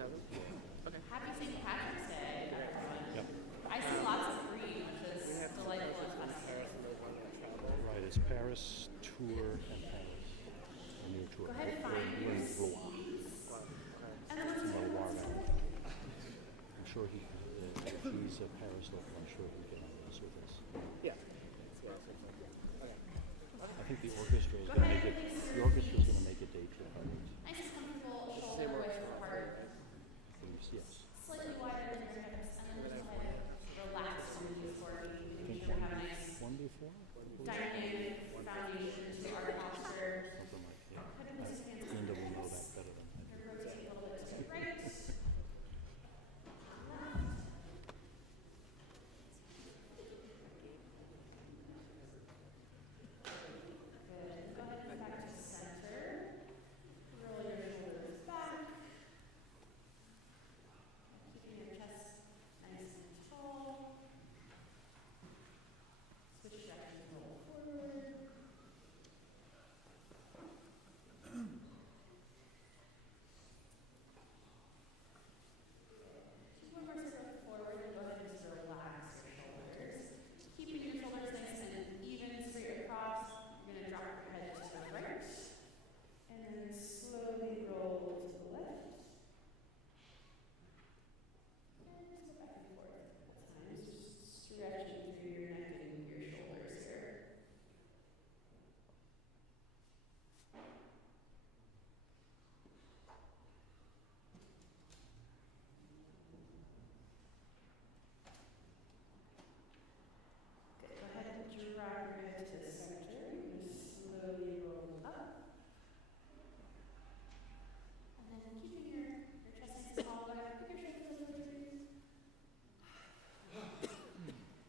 27th? Okay. Happy St. Patrick's Day, everyone. Yep. I see lots of green, which is We have delightful and from festive. Paris and they want to travel. Right, it's Paris, Tours, and Paris. A new tour. Go ahead and We're find your in seats. Loire. And then It's in the Loire Valley. I'm sure if he's a Paris local, I'm sure he can help us with this. Yeah. Okay. I think the orchestra is going to make it. The orchestra is going to make a date for the nice and comfortable, shoulder width apart, Yes. slightly wider than your hips, and then just kind of relax from these forward. Make sure you have a nice 1 before? dynamic foundation to our posture. Something like that. Kind of place your hands on Linda your will know hips. that better than I do. Rotate a little bit to the right. Left. Good. Go ahead and back to center. Roll your shoulders back. Keeping your chest nice and tall. Switch directions, roll forward. Just one more step forward and go ahead and just relax your shoulders. Keeping your shoulders nice and even straight across. You're going to drop your head to the right. And then slowly roll to the left. And just go back and forth a couple times. Just stretching through your neck and your shoulders here. Good. Go ahead and drop your head to the center. You're going to slowly roll up. And then keeping your chest nice and tall, go ahead and pick your shoulders over your ears.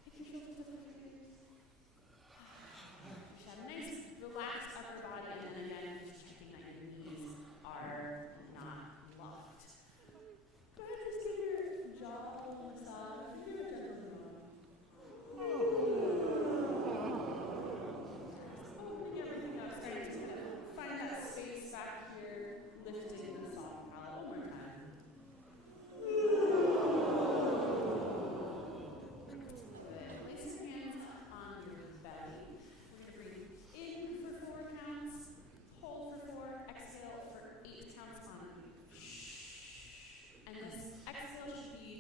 Pick your shoulders over your ears. Just have a nice, relaxed upper body, and then again, just checking that your knees are not locked. Go ahead and just give your jaw a little massage. Give your gentle massage. Opening everything up, starting to find that space back here, lifting the soft palate. One more time. Good. Place your hands on your belly. We're going to breathe in for 4 counts, hold for 4, exhale for 8 counts on. And this exhale should be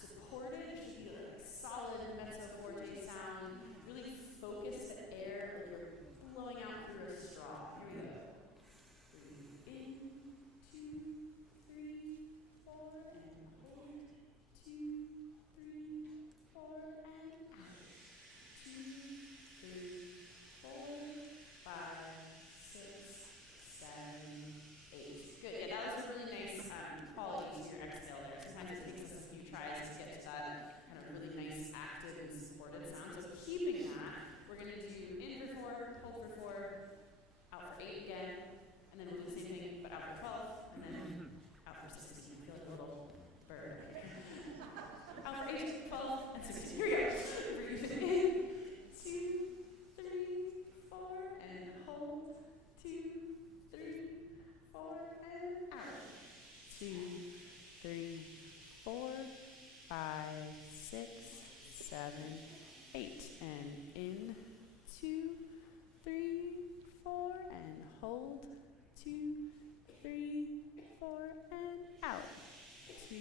supported, should be like a solid mezzo forte sound. Really focus the air like you're blowing out through a straw. Here we go. Breathe in, 2, 3, 4, and hold. 2, 3, 4, and out. 2, 3, 4, 5, 6, 7, 8. Good. Yeah, that was a really nice quality to your exhale there. Sometimes it takes us a few tries to get to that kind of really nice, active, and supported sound. So keeping that, we're going to do in for 4, hold for 4, out for 8 again, and then we'll do the same thing, but out for 12, and then out for 16. I feel like a little bird. Out for 8, 12, and 16. Here we go. Breathe in, 2, 3, 4, and hold. 2, 3, 4, and out. 2, 3, 4, 5, 6, 7, 8, and in. 2, 3, 4, and hold. 2, 3, 4, and out. 2,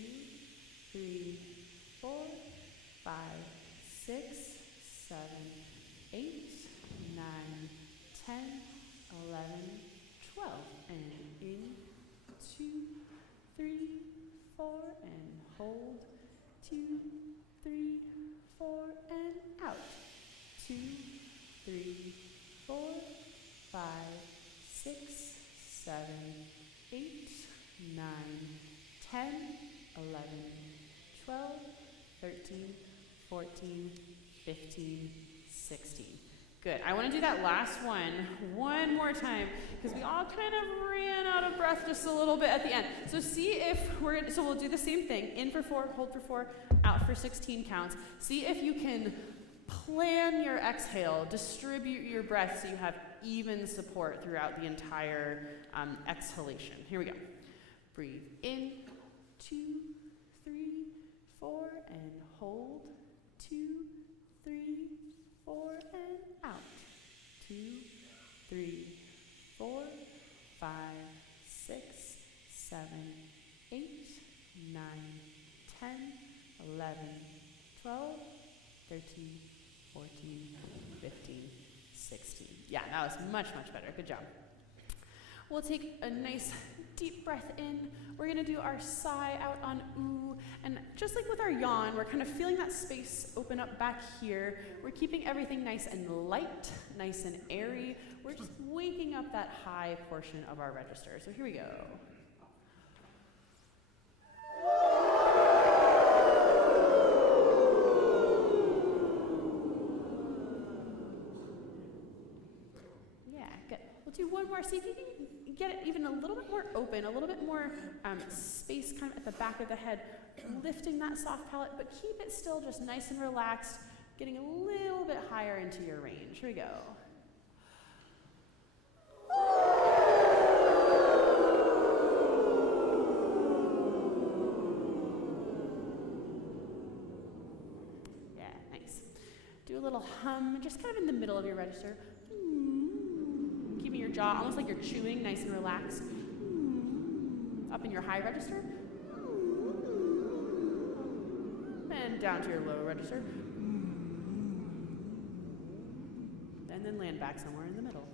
3, 4, 5, 6, 7, 8, 9, 10, 11, 12, and in. 2, 3, 4, and hold. 2, 3, 4, and out. 2, 3, 4, 5, 6, 7, 8, 9, 10, 11, 12, 13, 14, 15, 16. Good. I want to do that last one more time because we all kind of ran out of breath just a little bit at the end. So see if so we'll do the same thing. In for 4, hold for 4, out for 16 counts. See if you can plan your exhale, distribute your breath so you have even support throughout the entire exhalation. Here we go. Breathe in, 3, 4, and hold. 2, 3, 4, and out. 2, 3, 4, 5, 6, 7, 8, 9, 10, 11, 12, 13, 14, 15, 16. Yeah, that was much, much better. Good job. We'll take a nice deep breath in. We're gonna do our sigh out on ooh. And just like with our yawn, we're kind of feeling that space open up back here. We're keeping everything nice and light, nice and airy. We're just waking up that high portion of our register. So here we go. Yeah, good. We'll do one more. See if you can get it even a little bit more open, a little bit more space kind of at the back of the head, lifting that soft palate, but keep it still just nice and relaxed, getting a little bit higher into your range. Here we go. Yeah, nice. Do a little hum, just kind of in the middle of your register. Keeping your jaw almost like you're chewing, nice and relaxed. Up in your high register. And down to your low register. And then land back somewhere in the middle.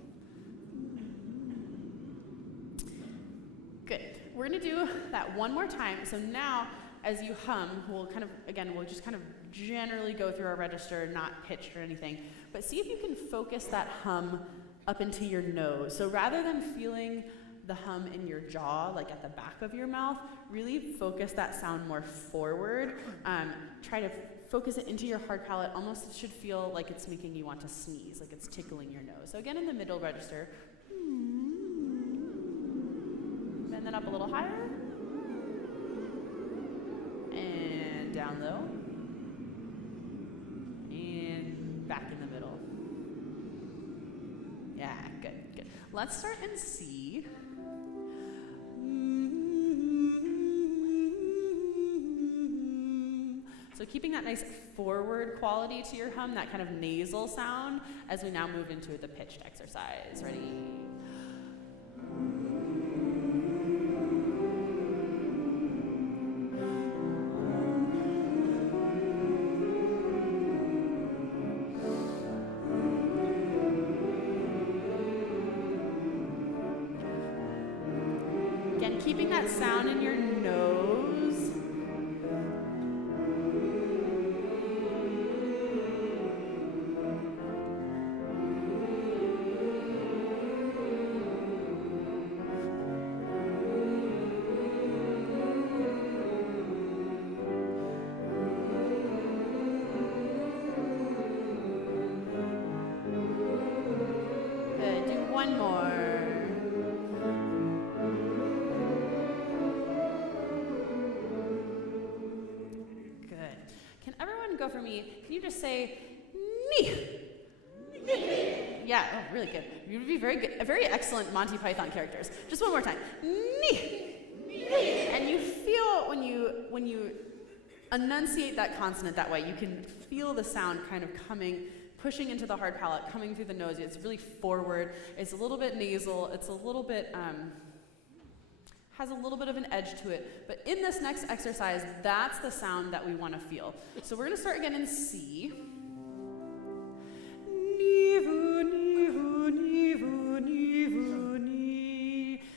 Good. We're gonna do that one more time. So now, as you hum, we'll just kind of generally go through our register, not pitched or anything. But see if you can focus that hum up into your nose. So rather than feeling the hum in your jaw, like at the back of your mouth, really focus that sound more forward. Try to focus it into your hard palate. Almost it should feel like it's making you want to sneeze, like it's tickling your nose. So again, in the middle register. Bend that up a little higher. And down low. And back in the middle. Yeah, good, good. Let's start in C. So keeping that nice forward quality to your hum, that kind of nasal sound, as we now move into the pitched exercise. Ready? Again, keeping that sound in your nose. Good, do one more. Go for me. Can you just say me? Yeah, oh, really good. You'd be very good, very excellent Monty Python characters. Just one more time. Me. And you feel when you enunciate that consonant that way, you can feel the sound kind of coming, pushing into the hard palate, coming through the nose. It's really forward. It's a little bit nasal. It's a little bit has a little bit of an edge to it. But in this next exercise, that's the sound that we want to feel. So we're going to start again in C.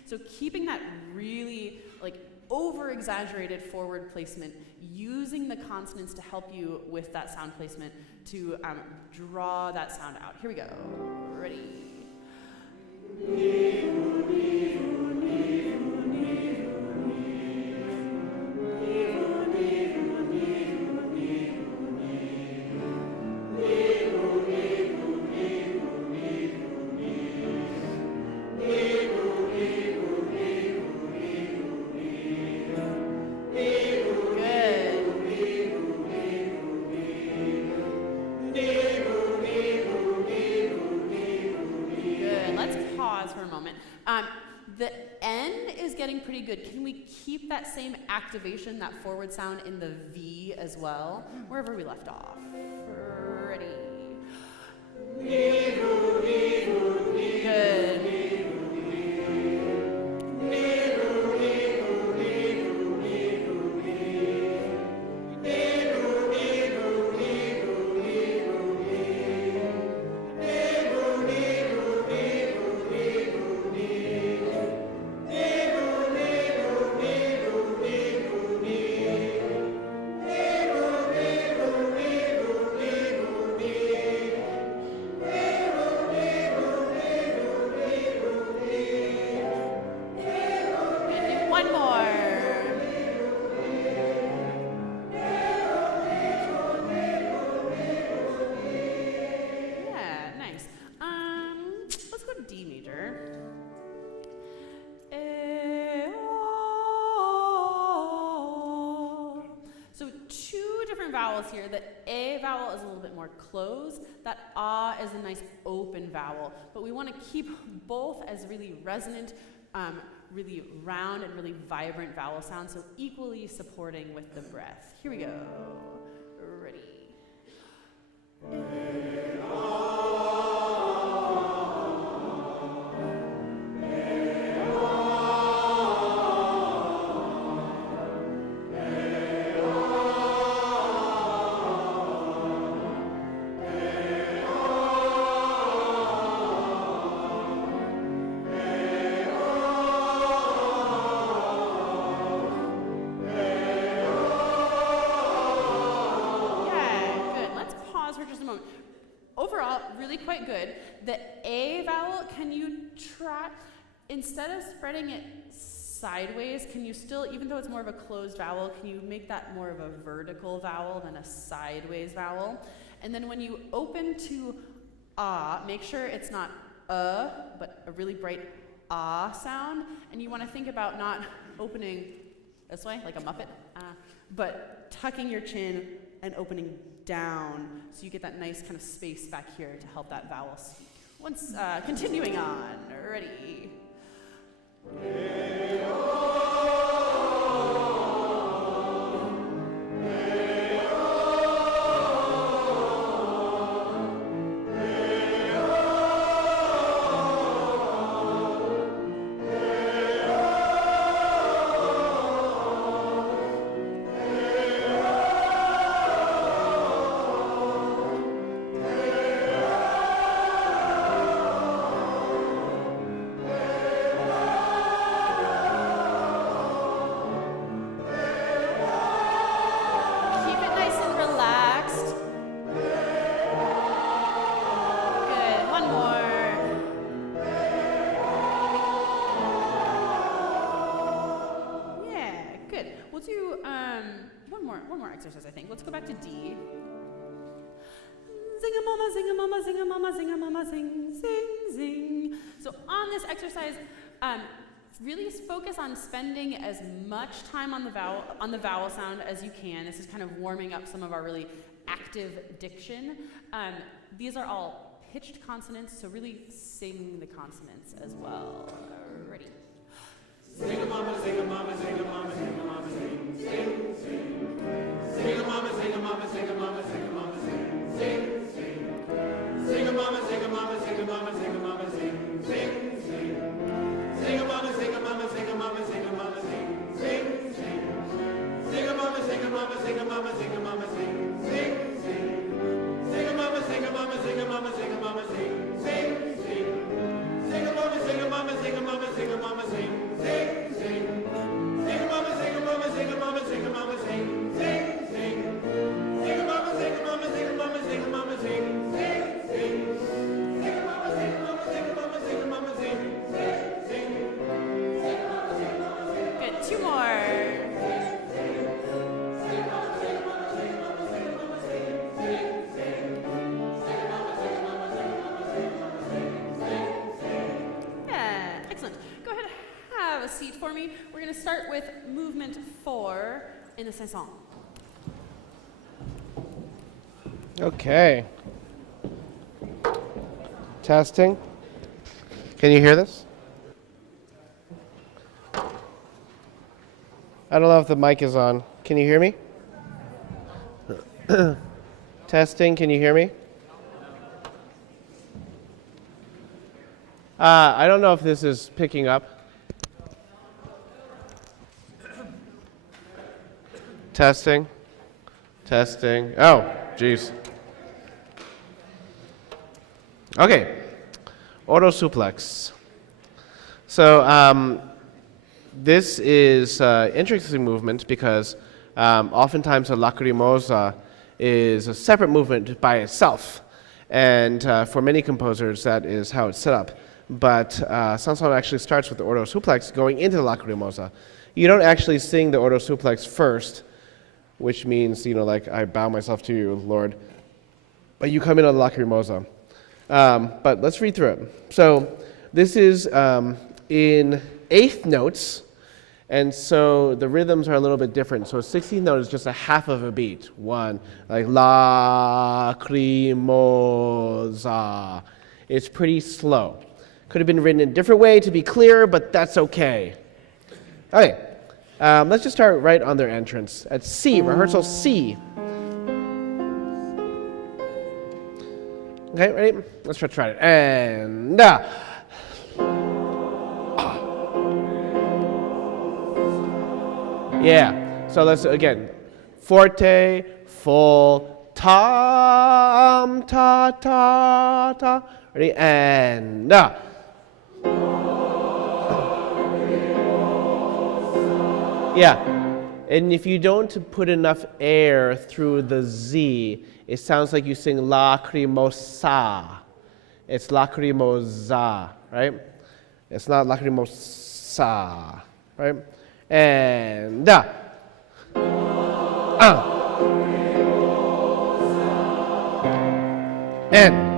So keeping that really like over-exaggerated forward placement, using the consonants to help you with that sound placement to draw that sound out. Here we go. Ready? keep that same activation, that forward sound in the V as well, wherever we left off. Ready. Good. One more. Yeah, nice. Let's go to D major. So two different vowels here. The A vowel is a little bit more closed. That ah is a nice open vowel. But we want to keep both as really resonant, really round and really vibrant vowel sounds, so equally supporting with the breath. Here we go. Ready. Overall, really quite good. The A vowel, can you try, instead of spreading it sideways, can you still, even though it's more of a closed vowel, can you make that more of a vertical vowel than a sideways vowel? And then when you open to ah, make sure it's not but a really bright ah sound. And you want to think about not opening this way, like a Muppet, but tucking your chin and opening down, so you get that nice kind of space back here to help that vowel speak. Once, continuing on, ready. One more exercise, I think. Let's go back to D. Zing a mama, zing a mama, zing a mama, zing a mama, zing, zing, zing. So on this exercise, really focus on spending as much time on the vowel sound as you can. This is kind of warming up some of our really active diction. These are all pitched consonants, so really sing the consonants as well. Ready? Sing a mama, sing a mama, sing a mama, sing a mama, sing, sing, sing. Sing a mama, sing a mama, sing a mama, sing a mama, sing, sing, sing. Sing a mama, sing a mama, sing a mama, sing a mama, sing, sing, sing. Sing a mama, sing a mama, sing a mama, sing a mama, sing, sing, sing. Sing a mama, sing a mama, sing a mama, sing a mama, sing, sing, sing. Sing a mama, sing a mama, sing a mama, sing a mama, sing, sing, sing. Sing a mama, sing a mama, sing a mama, sing a mama, sing, sing, sing. Sing a mama, sing a mama, sing a mama, sing a mama, sing, sing, sing. Sing a mama, sing a mama, sing a mama, sing a mama, sing, sing, sing. Sing a mama, sing a mama, sing a mama, sing a mama, sing, sing, sing. Sing a mama, sing a mama, sing a mama. Good, two more. Have a seat for me. We're going to start with movement 4 in the chanson. Okay. Testing. Can you hear this? I don't know if the mic is on. Can you hear me? Testing, can you hear me? I don't know if this is picking up. Testing. Testing. Oh, geez. Okay. Orthosuplex. So this is interesting movement because oftentimes a lacrimosa is a separate movement by itself. And for many composers, that is how it's set up. But Sanson actually starts with the orthosuplex going into the lacrimosa. You don't actually sing the orthosuplex first, which means, like, I bow myself to you, Lord. But you come in on the lacrimosa. But let's read through it. So this is in eighth notes, and so the rhythms are a little bit different. So 16th note is just a half of a beat. One, like lacrimosa. It's pretty slow. Could have been written in a different way to be clear, but that's okay. Okay, let's just start right on their entrance. At C, rehearsal C. Okay, ready? Let's try it. And yeah. So let's again. Forte, full, tam, ta, ta, ta. Ready? And yeah. And if you don't put enough air through the Z, it sounds like you sing lacrimosa. It's lacrimosa, right? It's not lacrimosa, right? And and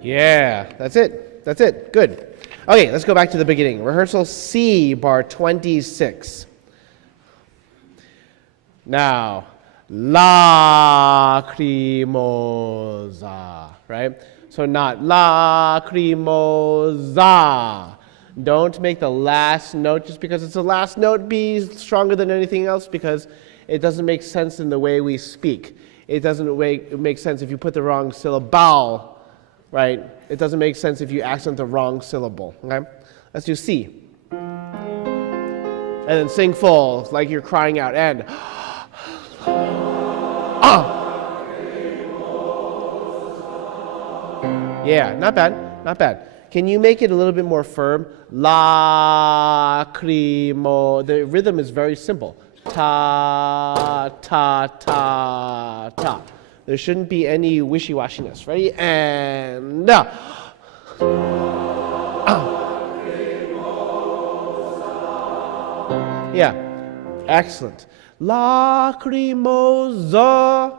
yeah, that's it. That's it. Good. Okay, let's go back to the beginning. Rehearsal C, bar 26. Now, lacrimosa, right? So not lacrimosa. Don't make the last note just because it's the last note be stronger than anything else, because it doesn't make sense in the way we speak. It doesn't make sense if you put the wrong syllable. Right? It doesn't make sense if you accent the wrong syllable. Okay? Let's do C. Try And then sing full, like you're crying out. And yeah, not bad, not bad. Can you make it a little bit more firm? Lacrimo. The rhythm is very simple. Ta, ta, ta, ta. There shouldn't be any wishy-washiness. Ready? And yeah, excellent. Lacrimosa,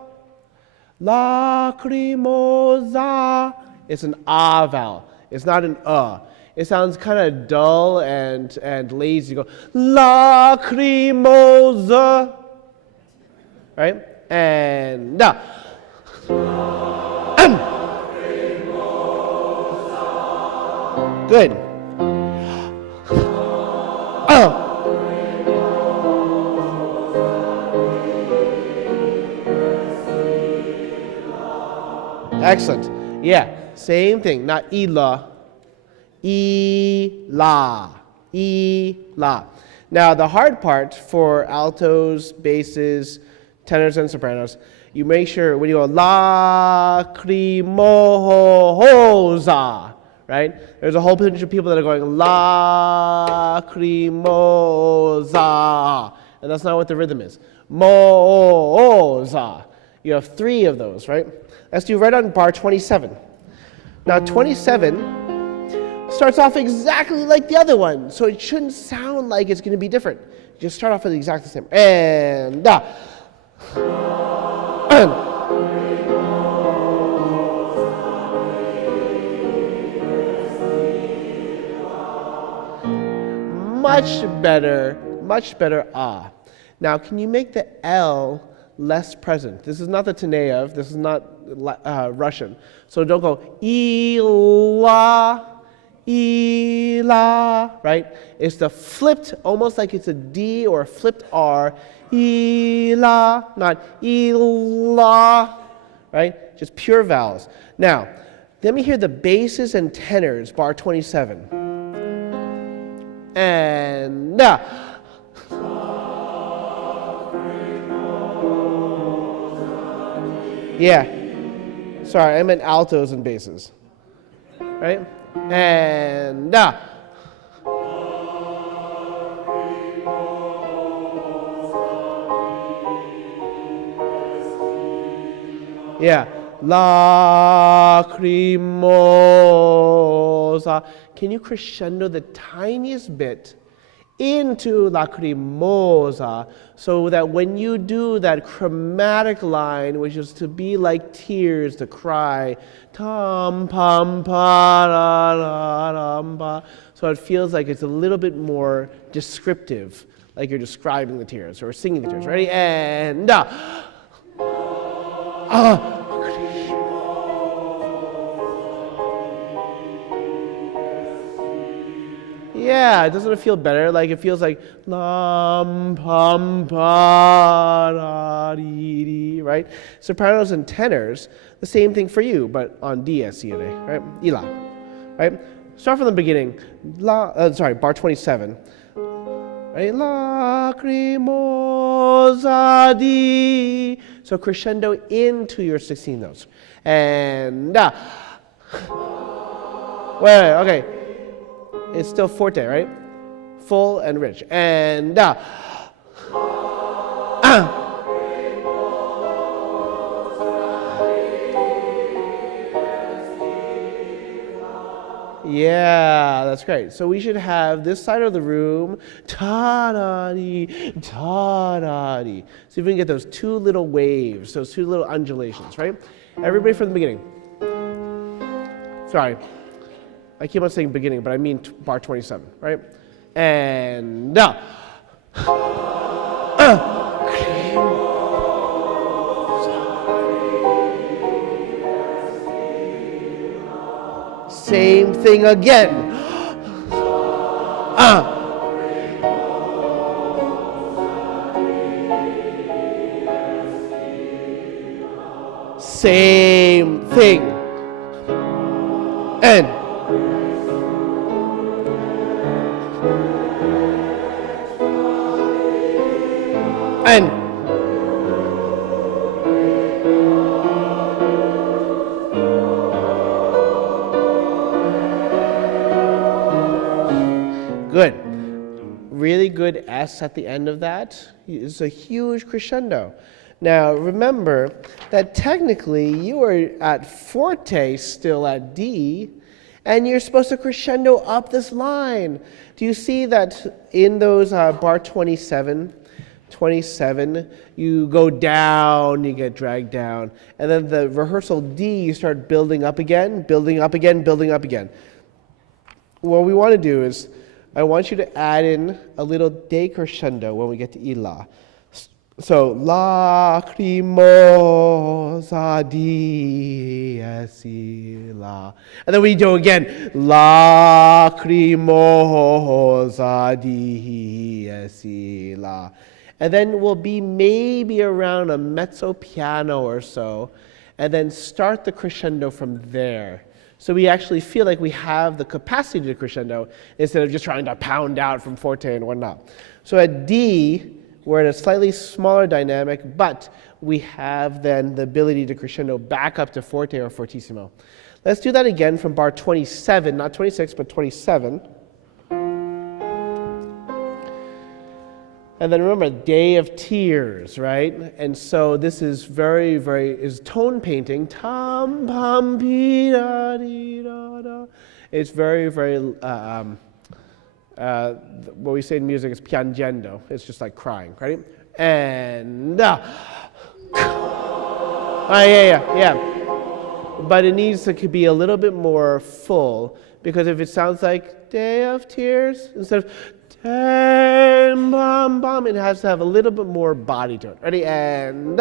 lacrimosa. It's an ah vowel. It's not an It sounds kind of dull and lazy. You go lacrimosa, right? And good. Excellent. Yeah, same thing. Not ila. E-la. E-la. Now, the hard part for altos, basses, tenors, and sopranos, you make sure when you go lacrimosa, right? There's a whole bunch of people that are going lacrimosa, and that's not what the rhythm is. Moza. You have 3 of those, right? Let's do right on bar 27. Now 27 starts off exactly like the other one, so it shouldn't sound like it's going to be different. Just start off with exactly the same. And much better ah. Now can you make the L less present? This is not the Taneyev, this is not Russian. So don't go ila, ila, right? It's the flipped, almost like it's a D or a flipped R, ila, not ila, right? Just pure vowels. Now, let me hear the basses and tenors, bar 27. And yeah. Sorry, I meant altos and basses. Right? And yeah. Lacrimosa. Can you crescendo the tiniest bit into lacrimosa so that when you do that chromatic line, which is to be like tears, to cry, tam pam pa ra ra ram pa, so it feels like it's a little bit more descriptive, like you're describing the tears or singing the tears. Ready? And yeah, doesn't it feel better? Like it feels like lam pam pa ra dee dee, right? Sopranos and tenors, the same thing for you, but on D, S, C, and A, right? Ila, right? Start from the beginning. Bar 27. Right? Lacrimosa di. So crescendo into your 16 notes. And wait, okay. It's still forte, right? Full and rich. And yeah, that's great. So we should have this side of the room, ta-da-dee, ta-da-dee. See if we can get those 2 little waves, those 2 little undulations, right? Everybody from the beginning. Sorry. I keep on saying beginning, but I mean bar 27, right? And same thing again. Same thing. And and good. Really good S at the end of that. It's a huge crescendo. Now remember that technically you are at forte still at D, and you're supposed to crescendo up this line. Do you see that in those bar 27, you go down, you get dragged down, and then the rehearsal D, you start building up again, building up again, building up again. What we want to do is, I want you to add in a little decrescendo when we get to Ila. So, lacrimosa di esila. And then we do again, lacrimosa di esila. And then we'll be maybe around a mezzo piano or so, and then start the crescendo from there. So we actually feel like we have the capacity to crescendo instead of just trying to pound out from forte and whatnot. So at D, we're at a slightly smaller dynamic, but we have then the ability to crescendo back up to forte or fortissimo. Let's do that again from bar 27, not 26, but 27. And then remember, Day of Tears, right? And so this is is tone painting. Tam pam pi da di da da. It's very, what we say in music is piangendo. It's just like crying, right? And yeah. But it needs to be a little bit more full, because if it sounds like Day of Tears instead of Tam bam bam, it has to have a little bit more body to it. Ready? And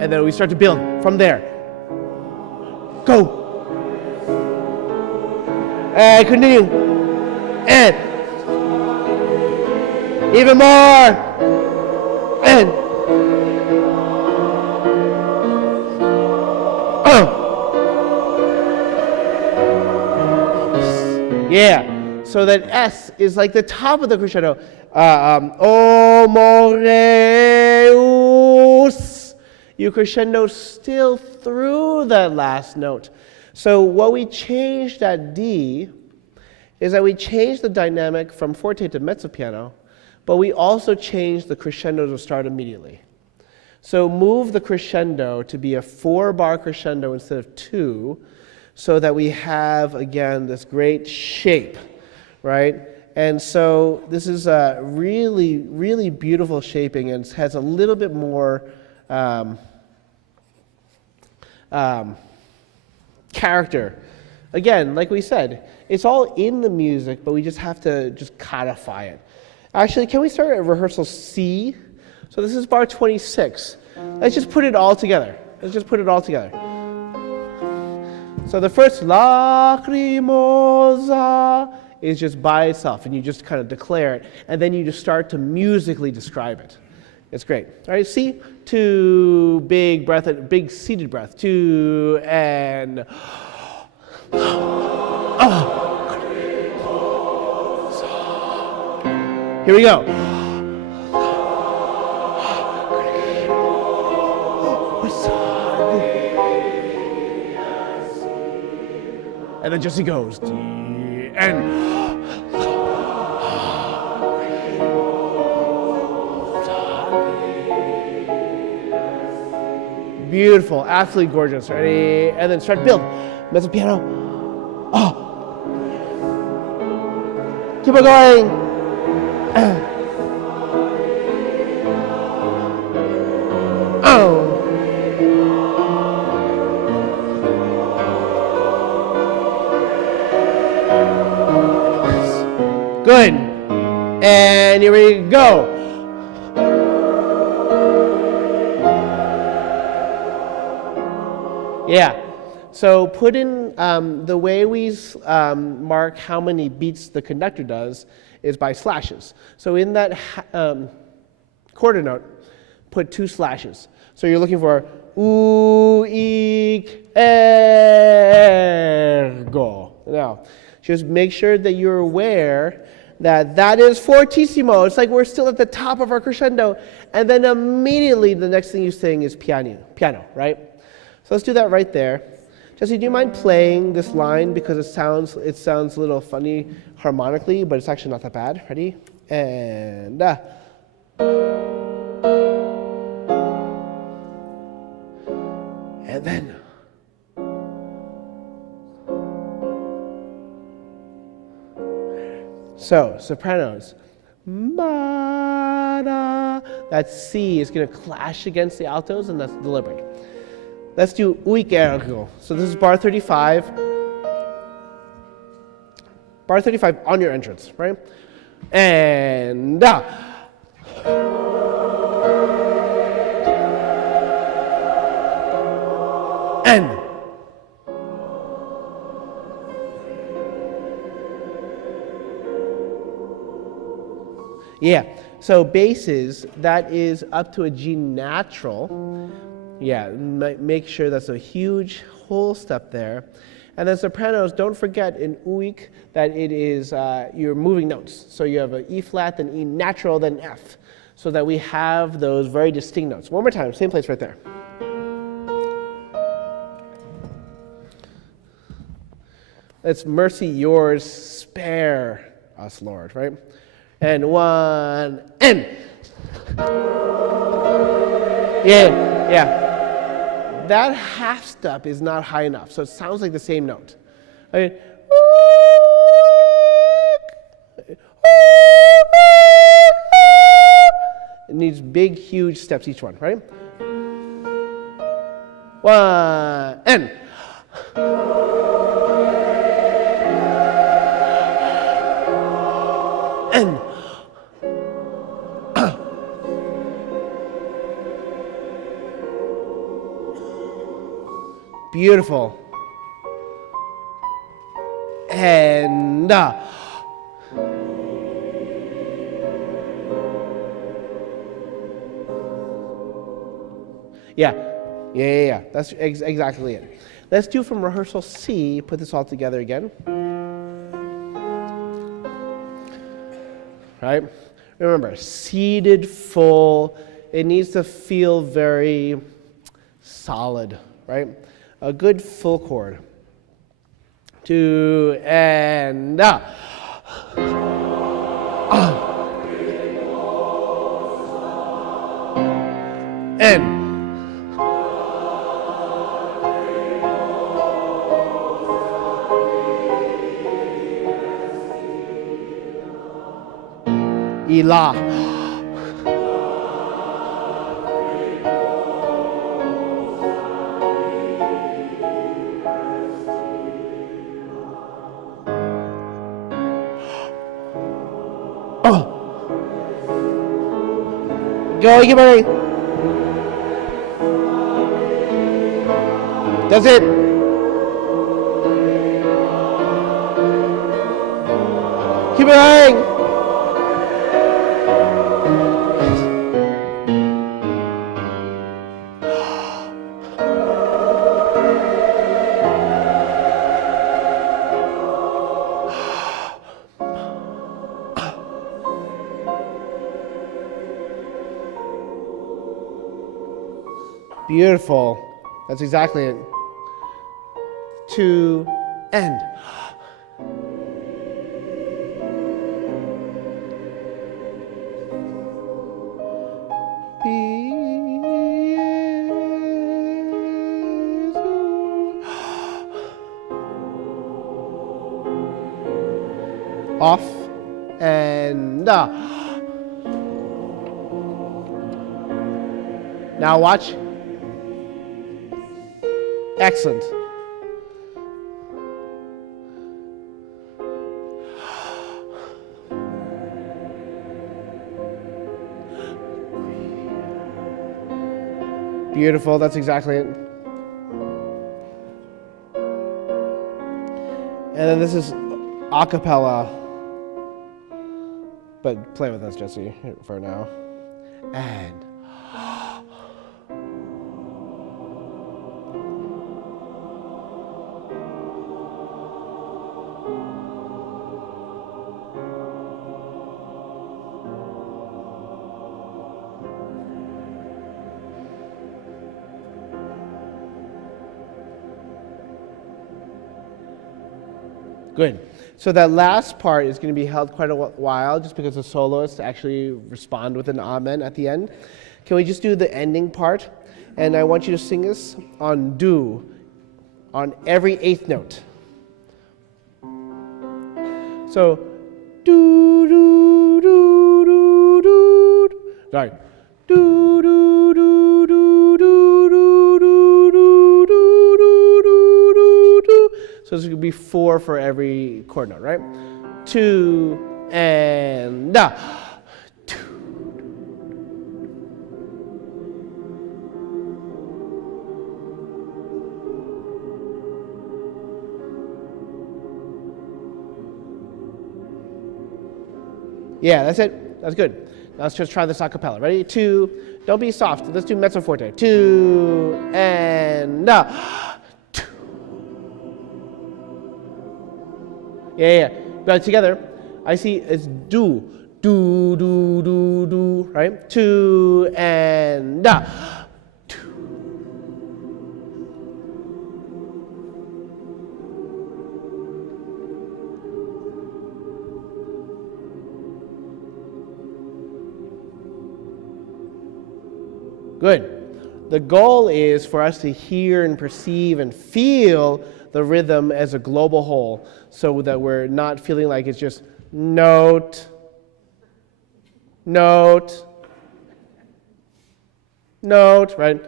and then we start to build from there. Go. And continue. And even more. And yeah. So that S is like the top of the crescendo. O moreus. You crescendo still through that last note. So what we changed at D is that we changed the dynamic from forte to mezzo piano, but we also changed the crescendo to start immediately. So move the crescendo to be a 4-bar crescendo instead of 2, so that we have, again, this great shape, right? And so this is a really, really beautiful shaping, and has a little bit more character. Again, like we said, it's all in the music, but we just have to just codify it. Actually, can we start at rehearsal C? So this is bar 26. Let's just put it all together. So the first lacrimosa is just by itself, and you just kind of declare it, and then you just start to musically describe it. It's great. All right, C, 2, big breath, big seated breath, 2, and here we go. And then Jesse goes, and beautiful, absolutely gorgeous. Ready? And then start to build. Mezzo piano. Keep on going. Good. And here we go. Yeah. So put in the way we mark how many beats the conductor does is by slashes. So in that quarter note, put 2 slashes. So you're looking for u-ik ergo. Now, just make sure that you're aware that that is fortissimo. It's like we're still at the top of our crescendo, and then immediately the next thing you sing is piano, right? So let's do that right there. Jesse, do you mind playing this line because it sounds a little funny harmonically, but it's actually not that bad. Ready? And then. So, sopranos. Ma-da. That C is going to clash against the altos, and that's deliberate. Let's do uik ergo. So this is bar 35. Bar 35 on your entrance, right? And N. Yeah, so basses, that is up to a G natural. Yeah, make sure that's a huge whole step there. And then sopranos, don't forget in uik that it is, you're moving notes. So you have an E flat, then E natural, then F. So that we have those very distinct notes. One more time, same place right there. It's mercy yours, spare us, Lord, right? And 1, and. Yeah. That half step is not high enough, so it sounds like the same note. I mean, it needs big, huge steps each one, right? 1, and. And. Beautiful. And yeah. That's exactly it. Let's do from rehearsal C, put this all together again. Right? Remember, seated, full, it needs to feel very solid, right? A good full chord. 2, and and. Ila. Go, keep going. That's it. Keep going. Beautiful. That's exactly it. 2, and. Off and now watch. Excellent. Beautiful, that's exactly it. And then this is a cappella. But play with us, Jesse, for now. And. Good. So that last part is going to be held quite a while just because the soloists actually respond with an amen at the end. Can we just do the ending part? And I want you to sing this on do, on every eighth note. So, do, do, do, do, do. Sorry. Do, do, do, do, do, do, do, do, do, do, do, do. So this could be 4 for every chord note, right? 2 and da. Yeah, that's it. That's good. Now let's just try this a cappella. Ready? 2. Don't be soft. Let's do mezzo forte. 2 and da. Yeah. But together, I see it's do, do, do, do, do, right? 2 and da. Good. The goal is for us to hear and perceive and feel the rhythm as a global whole so that we're not feeling like it's just note, note, note, right?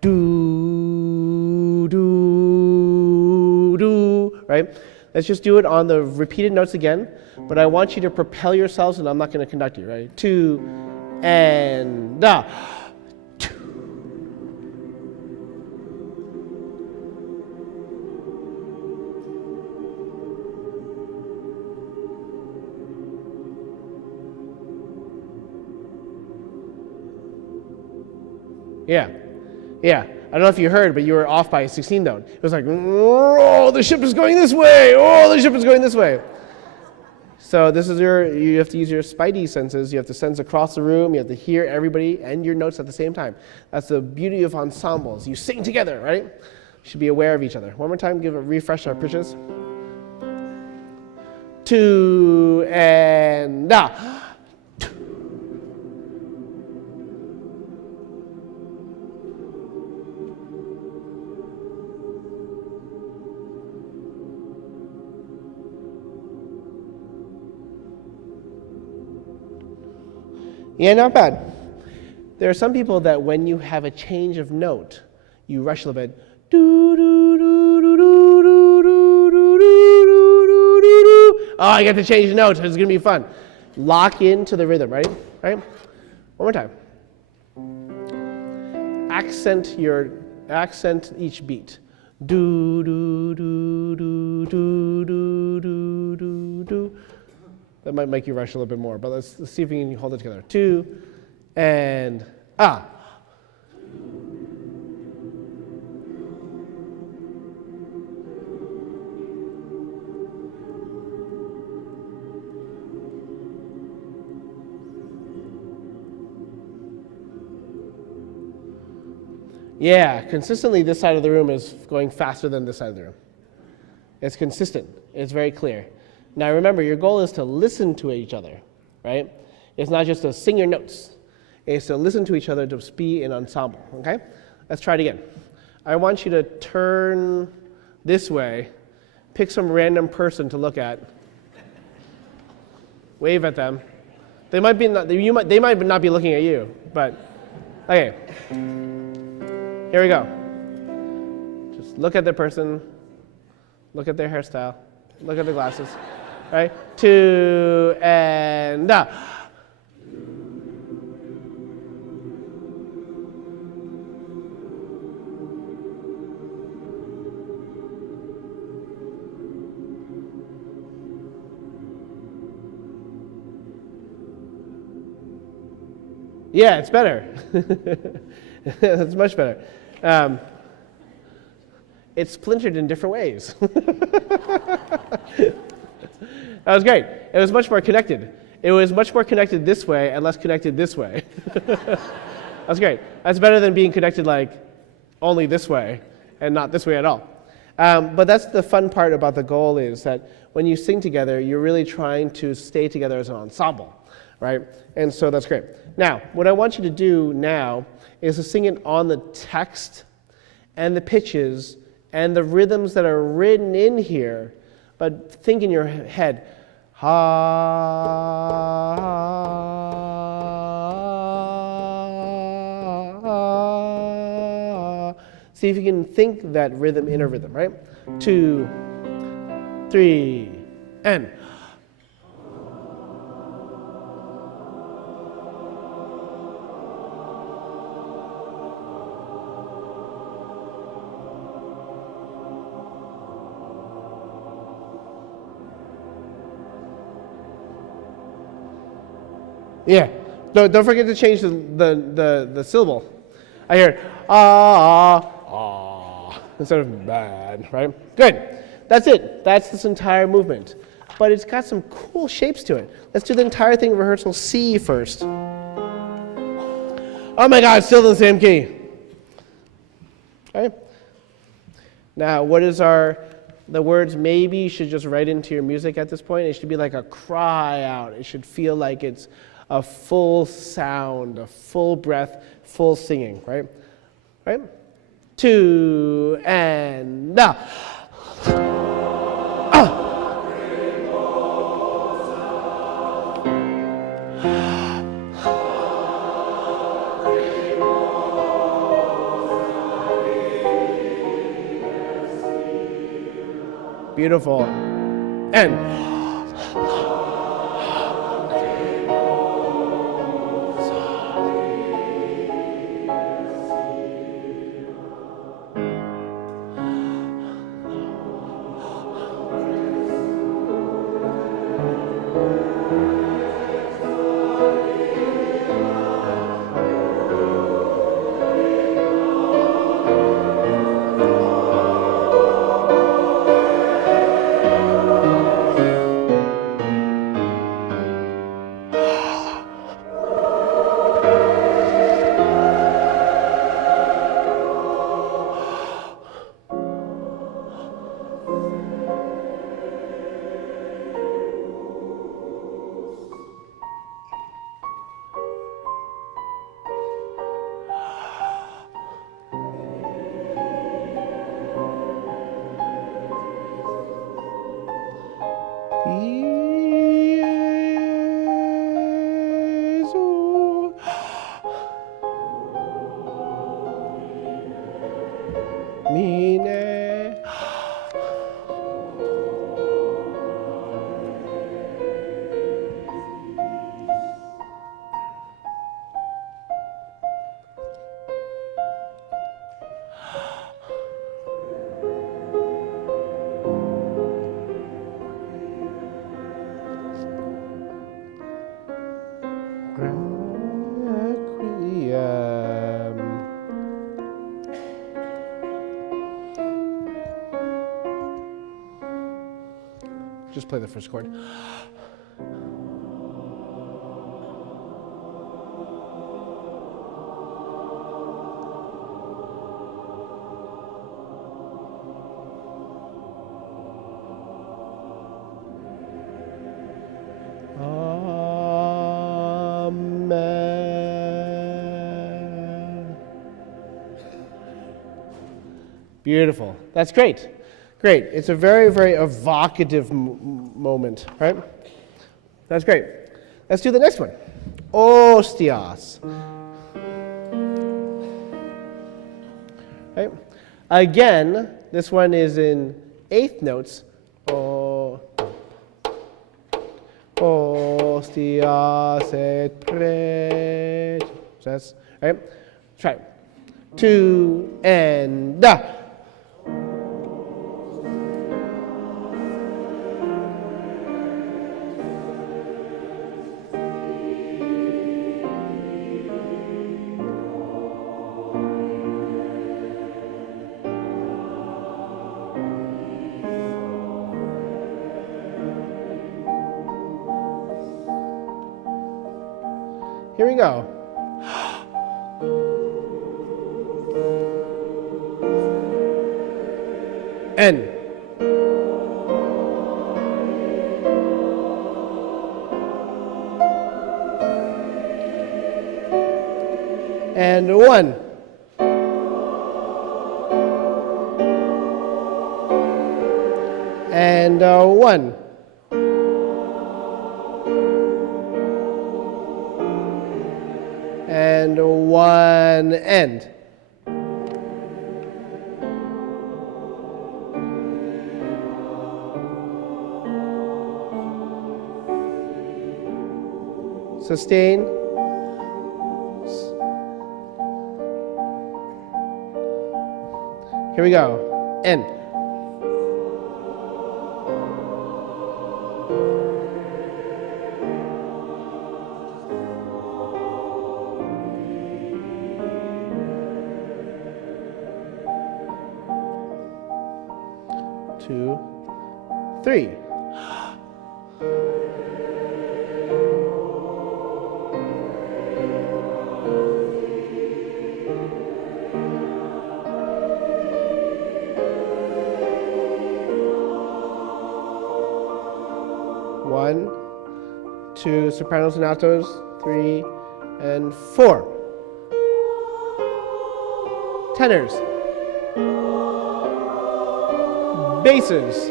Do, do, do, right? Let's just do it on the repeated notes again, but I want you to propel yourselves and I'm not going to conduct you, right? 2 and da. Yeah. I don't know if you heard, but you were off by a 16 note. It was like, oh, the ship is going this way. Oh, the ship is going this way. So this is you have to use your spidey senses. You have to sense across the room. You have to hear everybody and your notes at the same time. That's the beauty of ensembles. You sing together, right? You should be aware of each other. One more time, refresh our pitches. 2 and da. Yeah, not bad. There are some people that when you have a change of note, you rush a little bit. Do, do, do, do, do, do, do, do, do, do, do. Oh, I get to change the notes. It's going to be fun. Lock into the rhythm, right? Right? One more time. Accent each beat. Do, do, do, do, do, do, do, do, do. That might make you rush a little bit more, but let's see if we can hold it together. 2 and ah. Yeah, consistently this side of the room is going faster than this side of the room. It's consistent. It's very clear. Now remember, your goal is to listen to each other, right? It's not just to sing your notes. It's to listen to each other to be an ensemble, okay? Let's try it again. I want you to turn this way, pick some random person to look at, wave at them. They might not be looking at you, but okay. Here we go. Just look at the person, look at their hairstyle, look at the glasses. Right? 2 and da. Yeah, it's better. It's much better. It's splintered in different ways. That was great. It was much more connected. It was much more connected this way and less connected this way. That's great. That's better than being connected like only this way and not this way at all. But that's the fun part about the goal, is that when you sing together, you're really trying to stay together as an ensemble, right? And so that's great. Now, what I want you to do now is to sing it on the text and the pitches and the rhythms that are written in here, but think in your head, ha. See if you can think that rhythm in a rhythm, right? 2, 3, and. Yeah. Don't forget to change the syllable. I hear instead of bad, right? Good. That's it. That's this entire movement. But it's got some cool shapes to it. Let's do the entire thing, rehearsal C first. Oh my God, still in the same key. Okay. Now, what is the words maybe you should just write into your music at this point? It should be like a cry out. It should feel like it's a full sound, a full breath, full singing, right? Right? 2, and now. Beautiful. And. Just play the first chord. Amen. Beautiful. That's great. Great. It's a very, very evocative moment, right? That's great. Let's do the next one. Ostias. Right? Again, this one is in eighth notes. Ostias et pret. That's right. Try. 2 and da. Here we go. N. And 1. And 1. And 1 end. Sustain. Here we go. End. Two, three. One, two, sopranos and altos, 3, and 4. Tenors. Basses.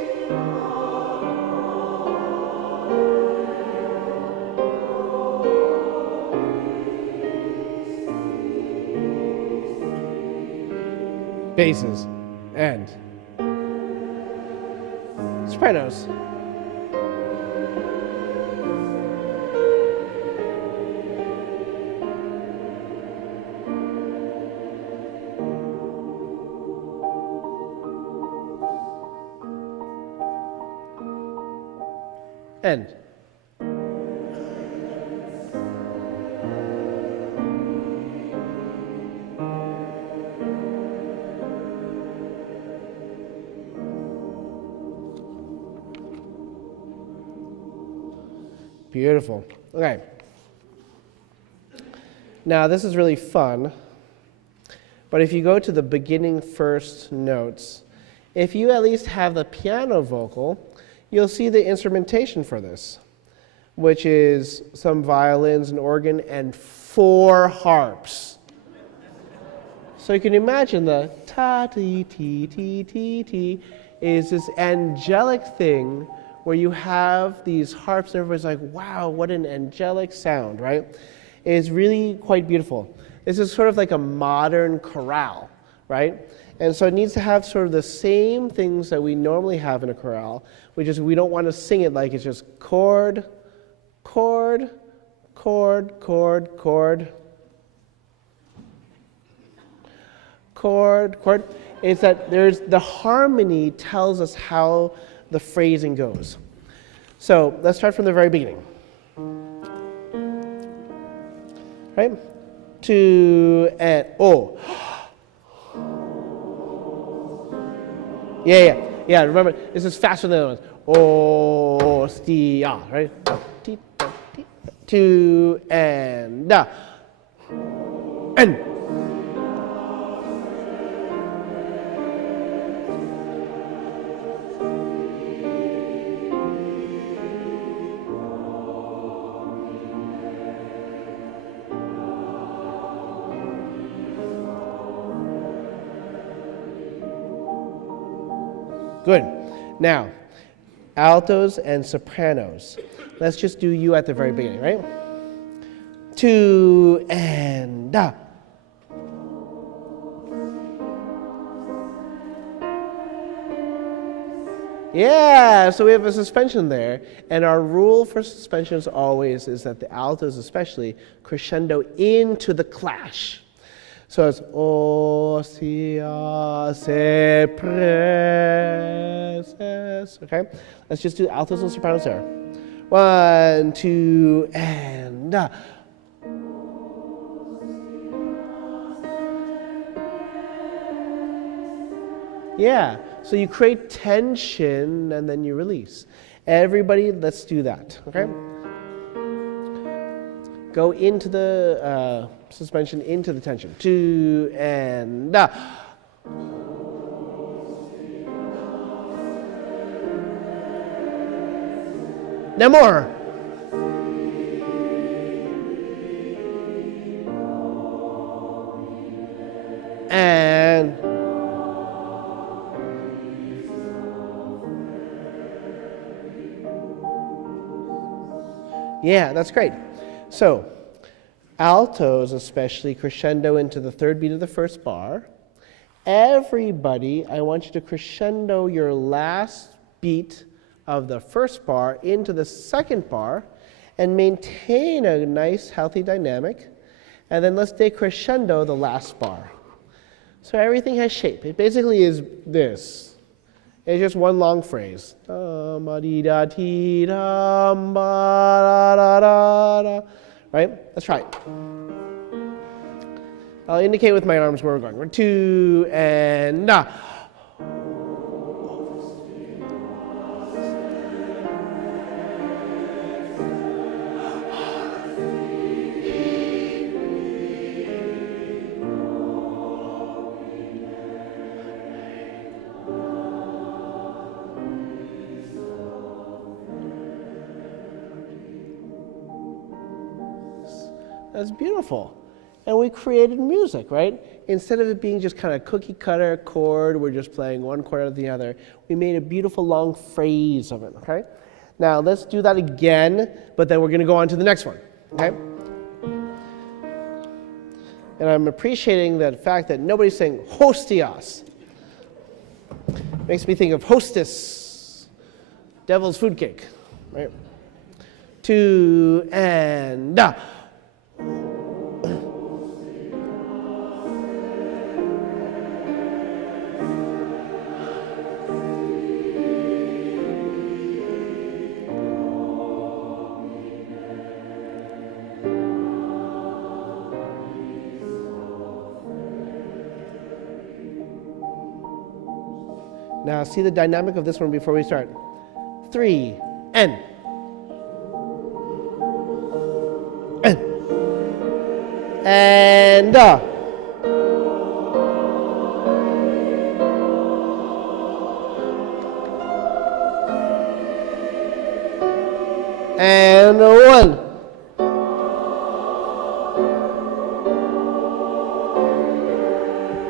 Basses. And sopranos. End. Beautiful. Okay. Now this is really fun, but if you go to the beginning first notes, if you at least have the piano vocal, you'll see the instrumentation for this, which is some violins, an organ, and 4 harps. So you can imagine the ta-ti-ti-ti-ti-ti is this angelic thing where you have these harps and everybody's like, wow, what an angelic sound, right? It's really quite beautiful. This is sort of like a modern chorale, right? And so it needs to have sort of the same things that we normally have in a chorale, which is we don't want to sing it like it's just chord, chord, chord, chord, chord, chord, chord. It's that the harmony tells us how the phrasing goes. So let's start from the very beginning. Right? 2 and O. Yeah. Remember, this is faster than the other ones. O, right? 2 and da. And. Good. Now, altos and sopranos. Let's just do you at the very beginning, right? 2 and da. Yeah, so we have a suspension there, and our rule for suspensions always is that the altos especially crescendo into the clash. So it's o, si, a, se, preses. Okay? Let's just do altos and sopranos there. 1, 2, and da. Yeah, so you create tension and then you release. Everybody, let's do that, okay? go into the suspension, into the tension. 2 and Now more. And yeah, that's great. So altos especially crescendo into the third beat of the first bar. Everybody, I want you to crescendo your last beat of the first bar into the second bar and maintain a nice healthy dynamic. And then let's decrescendo the last bar. So everything has shape. It basically is this. It's just one long phrase. Right? Let's try it. I'll indicate with my arms where we're going. We're 2 and That's beautiful. And we created music, right? Instead of it being just kind of cookie cutter chord, we're just playing one chord after the other. We made a beautiful long phrase of it, okay? Now let's do that again, but then we're going to go on to the next one, okay? And I'm appreciating the fact that nobody's saying hostias. Makes me think of hostess, devil's food cake, right? 2 and Now see the dynamic of this one before we start. 3 and and one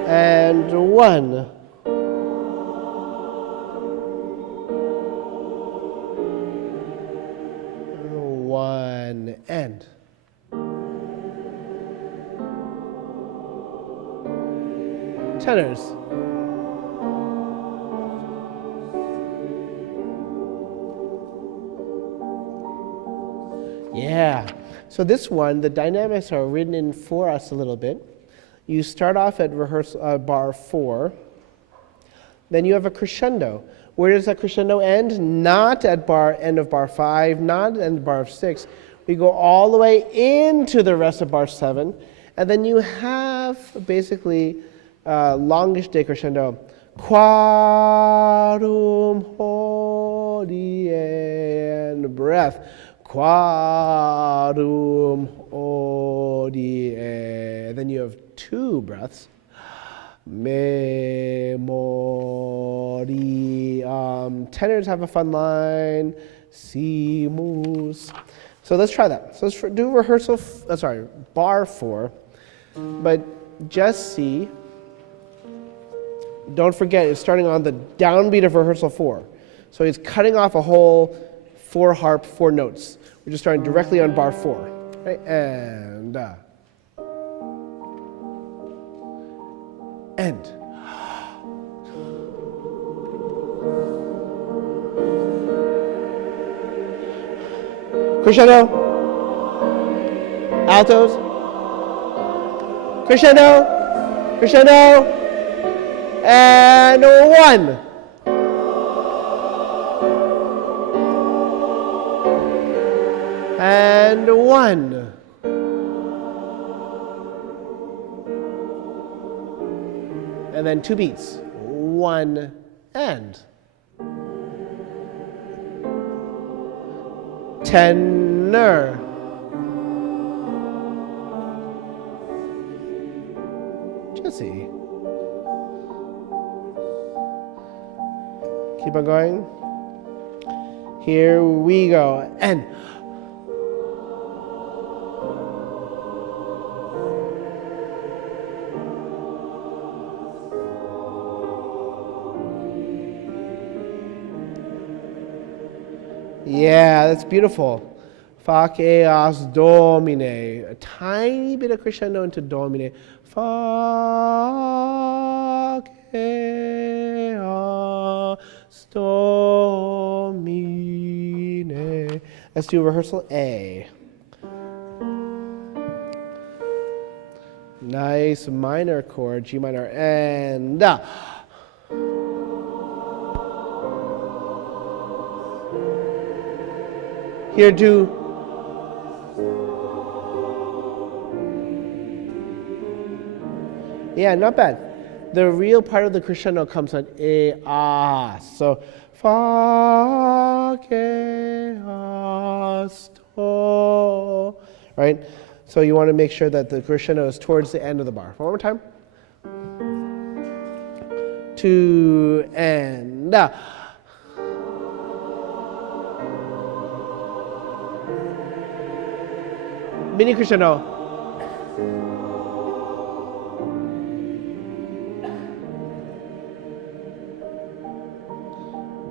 and one. One and tenors. Yeah. So this one, the dynamics are written in for us a little bit. You start off at rehearsal bar 4. Then you have a crescendo. Where does that crescendo end? Not at end of bar 5, not at end of bar 6. We go all the way into the rest of bar 7. And then you have basically longish decrescendo. Quarum hodie and breath. Quarum hodie. Then you have 2 breaths. Memory. Tenors have a fun line. Simus. So let's try that. So let's do rehearsal. Bar 4. But just see. Don't forget, it's starting on the downbeat of rehearsal 4. So it's cutting off a whole 4 harp, 4 notes. We're just starting directly on bar 4. Right? And end. Crescendo. Altos. Crescendo. Crescendo. And 1. And 1. And then 2 beats. 1 and. Tenor. Let's see. Keep on going. Here we go. And yeah, that's beautiful. Fa chaos domine. A tiny bit of crescendo into domine. Fa chaos domine. Let's do rehearsal A. Nice minor chord, G minor, and here do. Yeah, not bad. The real part of the crescendo comes on A, ah. So, fa, ke, as, do. Right? So you want to make sure that the crescendo is towards the end of the bar. One more time. 2 and mini crescendo.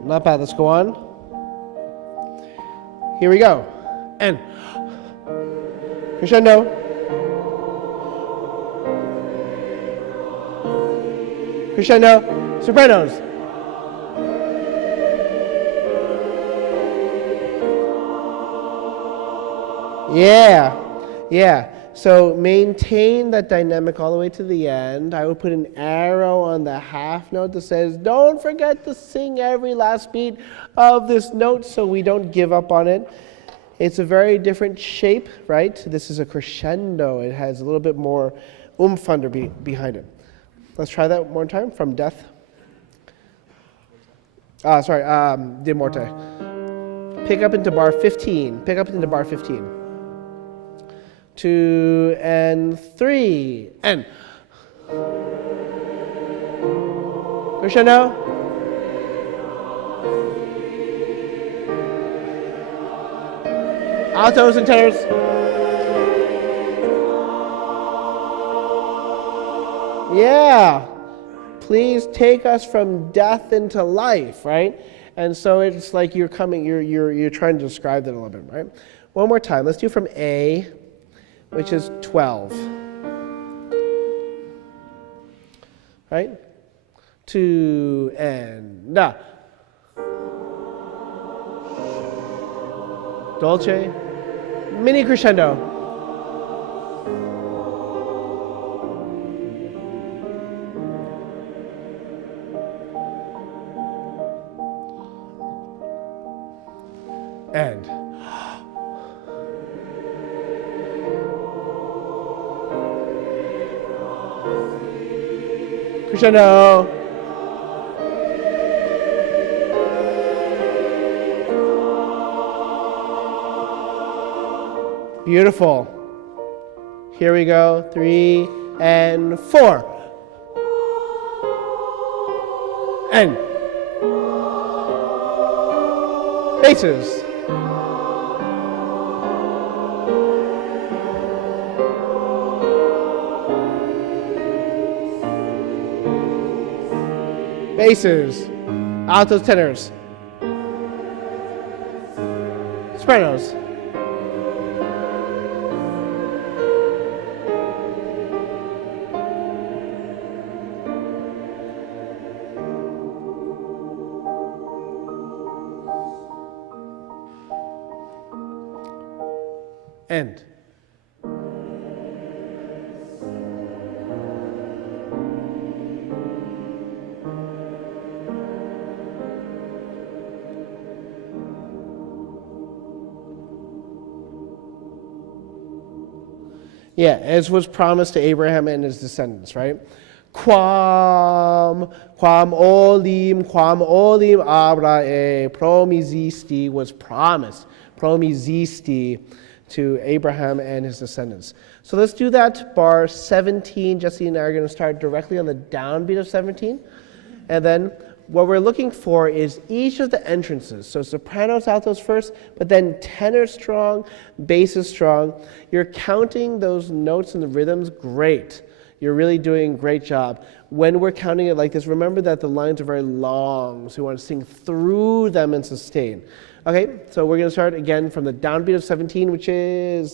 Not bad. Let's go on. Here we go. And crescendo. Crescendo. Sopranos. Yeah. Yeah. So maintain that dynamic all the way to the end. I would put an arrow on the half note that says, don't forget to sing every last beat of this note so we don't give up on it. It's a very different shape, right? This is a crescendo. It has a little bit more oomph behind it. Let's try that one more time from death. De morte. Pick up into bar 15. Pick up into bar 15. 2 and 3 and crescendo. Altos and tenors. Yeah. Please take us from death into life, right? And so it's like you're trying to describe that a little bit, right? One more time. Let's do from A, which is 12. Right? 2 and dolce, mini crescendo. And crescendo. Beautiful. Here we go. 3 and 4. And basses. Basses, altos, tenors, sopranos, end. Yeah, as was promised to Abraham and his descendants, right? Quam olim Abrae promisisti was promised. Promisisti to Abraham and his descendants. So let's do that. Bar 17, Jesse and I are going to start directly on the downbeat of 17. And then what we're looking for is each of the entrances. So sopranos, altos first, but then tenor strong, bass is strong. You're counting those notes and the rhythms, great. You're really doing a great job. When we're counting it like this, remember that the lines are very long, so you want to sing through them and sustain. Okay, so we're going to start again from the downbeat of 17, which is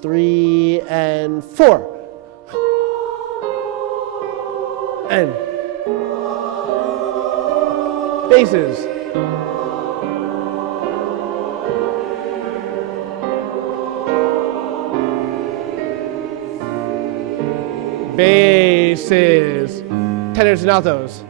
3 and 4. And basses. Basses. Tenors and altos.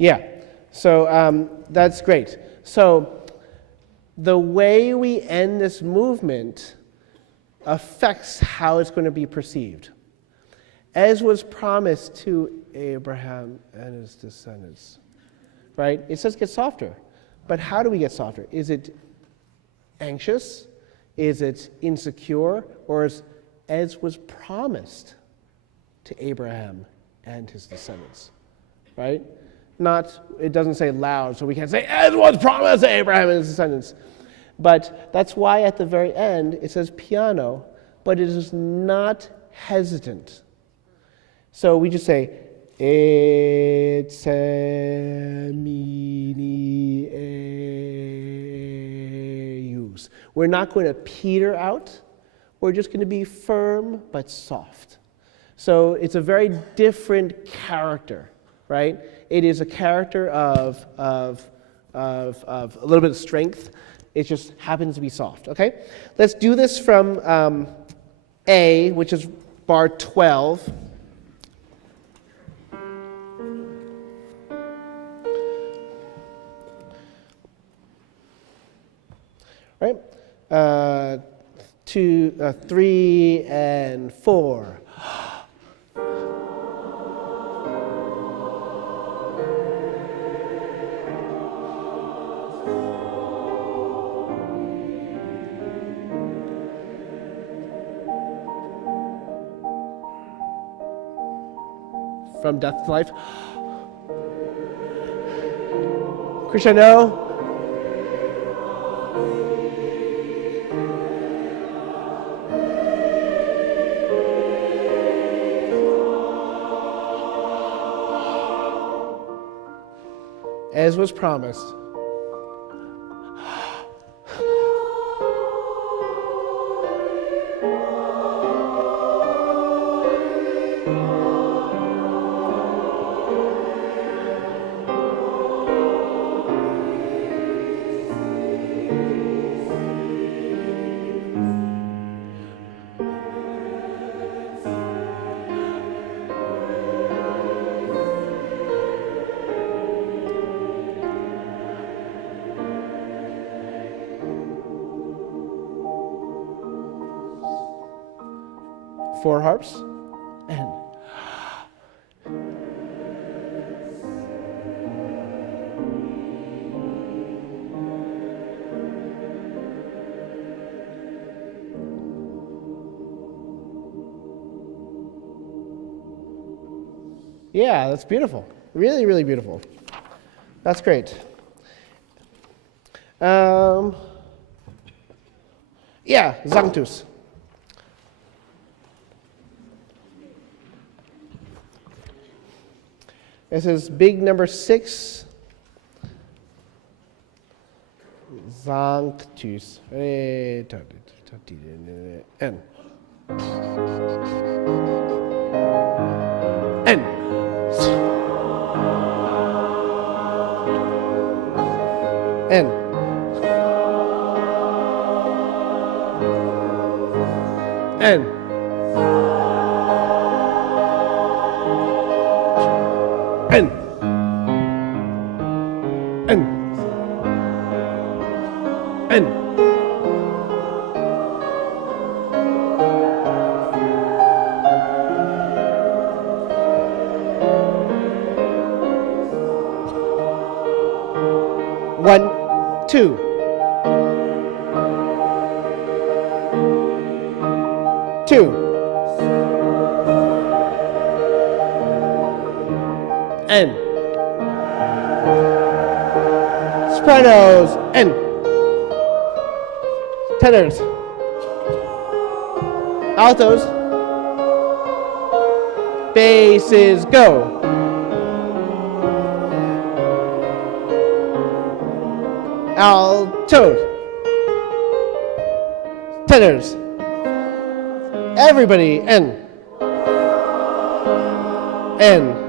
Yeah, so that's great. So the way we end this movement affects how it's going to be perceived. As was promised to Abraham and his descendants, right? It says get softer. But how do we get softer? Is it anxious? Is it insecure? Or is as was promised to Abraham and his descendants, right? Not, it doesn't say loud, so we can't say, as was promised to Abraham and his descendants. But that's why at the very end it says piano, but it is not hesitant. So we just say, et semini eius. We're not going to peter out. We're just going to be firm but soft. So it's a very different character, right? It is a character of a little bit of strength. It just happens to be soft, okay? Let's do this from A, which is bar 12. Right? 2, 3, and 4. From death to life. Crescendo. As was promised. Four harps, and yeah, that's beautiful. Really, really beautiful. That's great. Yeah, Sanctus. This is big number 6. Sanctus. N. 1, 2. Two. N. Sopranos. N. Tenors. Altos. Basses. Go. Altos. Tenors. Everybody. N. N.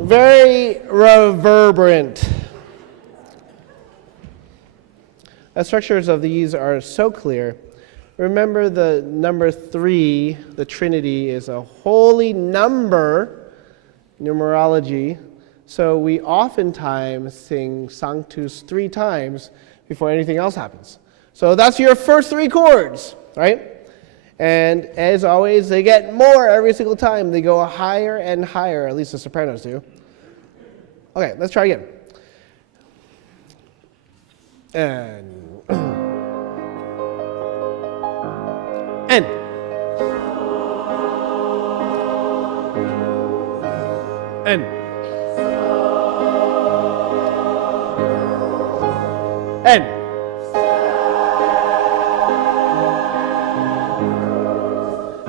Very reverberant. The structures of these are so clear. Remember the number 3, the Trinity, is a holy number, numerology. So we oftentimes sing Sanctus 3 times before anything else happens. So that's your first 3 chords, right? And as always, they get more every single time. They go higher and higher, at least the sopranos do. Okay, let's try again. And N. N. N.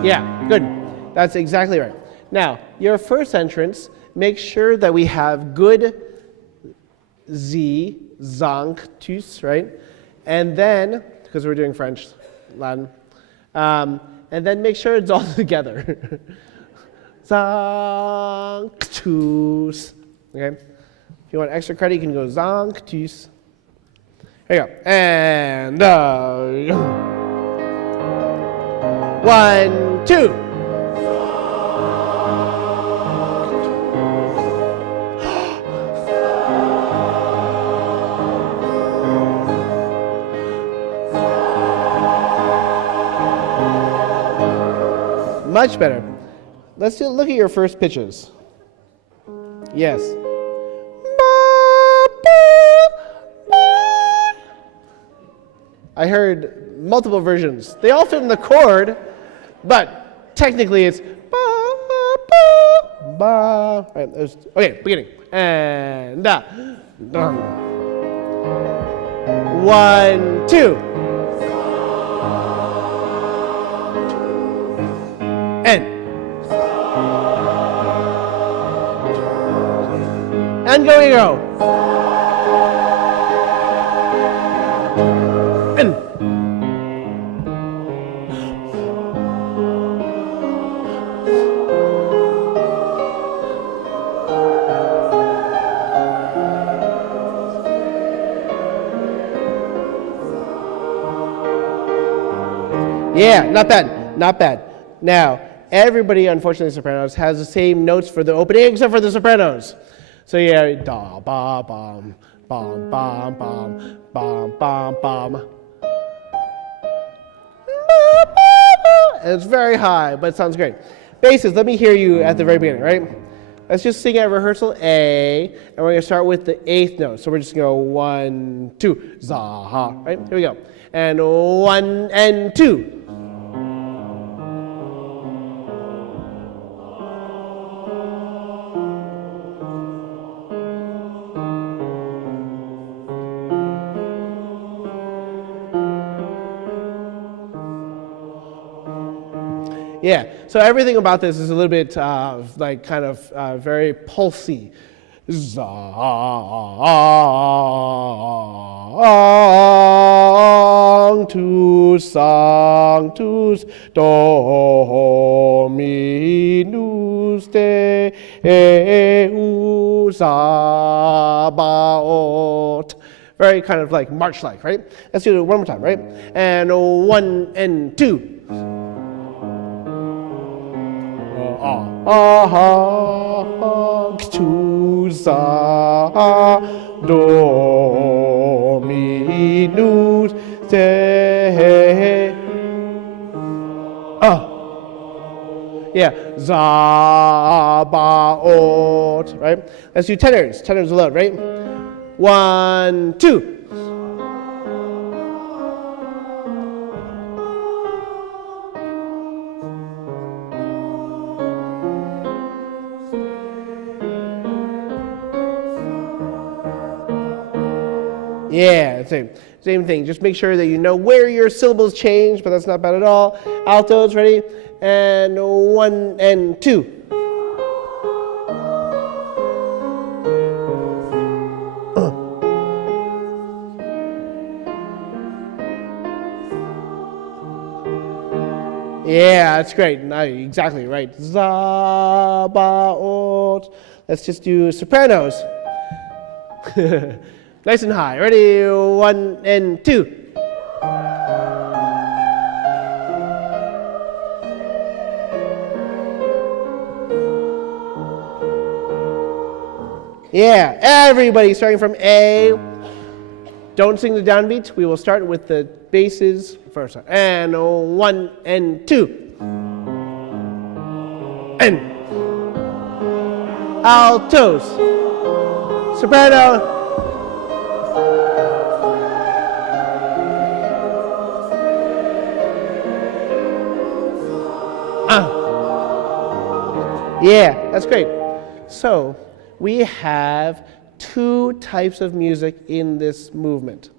Yeah, good. That's exactly right. Now, your first entrance, make sure that we have good Z, Sanctus, right? And then, because we're doing French, Latin, and then make sure it's all together. Sanctus. Okay? If you want extra credit, you can go Sanctus. Here you go. And 1, 2. Much better. Let's look at your first pitches. Yes. I heard multiple versions. They all fit in the chord, but technically it's ba, ba. Right, okay, beginning. And 1, 2. N. And going go. N. Yeah, not bad, not bad. Now, everybody, unfortunately, sopranos, has the same notes for the opening except for the sopranos. So yeah, da, ba, bum, bum, bum, bum, bum, bum, bum. And it's very high, but it sounds great. Basses, let me hear you at the very beginning, right? Let's just sing at rehearsal A, and we're going to start with the 8th note. So we're just going to go 1, 2, za, ha, right? Here we go. And 1 and 2. Yeah, so everything about this is a little bit like kind of very pulsy. Sanctus, Sanctus, Dominus Deus Sabaoth. Very kind of like march-like, right? Let's do it one more time, right? And 1 and 2. tu sa dominus te. Yeah, Zabaoth, right? Let's do tenors. Tenors alone, right? 1, 2. Yeah, same thing. Just make sure that you know where your syllables change, but that's not bad at all. Altos, ready? And 1 and 2. Yeah, that's great. Exactly right. Zabaoth. Let's just do sopranos. Nice and high. Ready? 1 and 2. Yeah, everybody starting from A. Don't sing the downbeat. We will start with the basses first. And 1 and 2. And altos. Soprano. Yeah, that's great. So we have 2 types of music in this movement.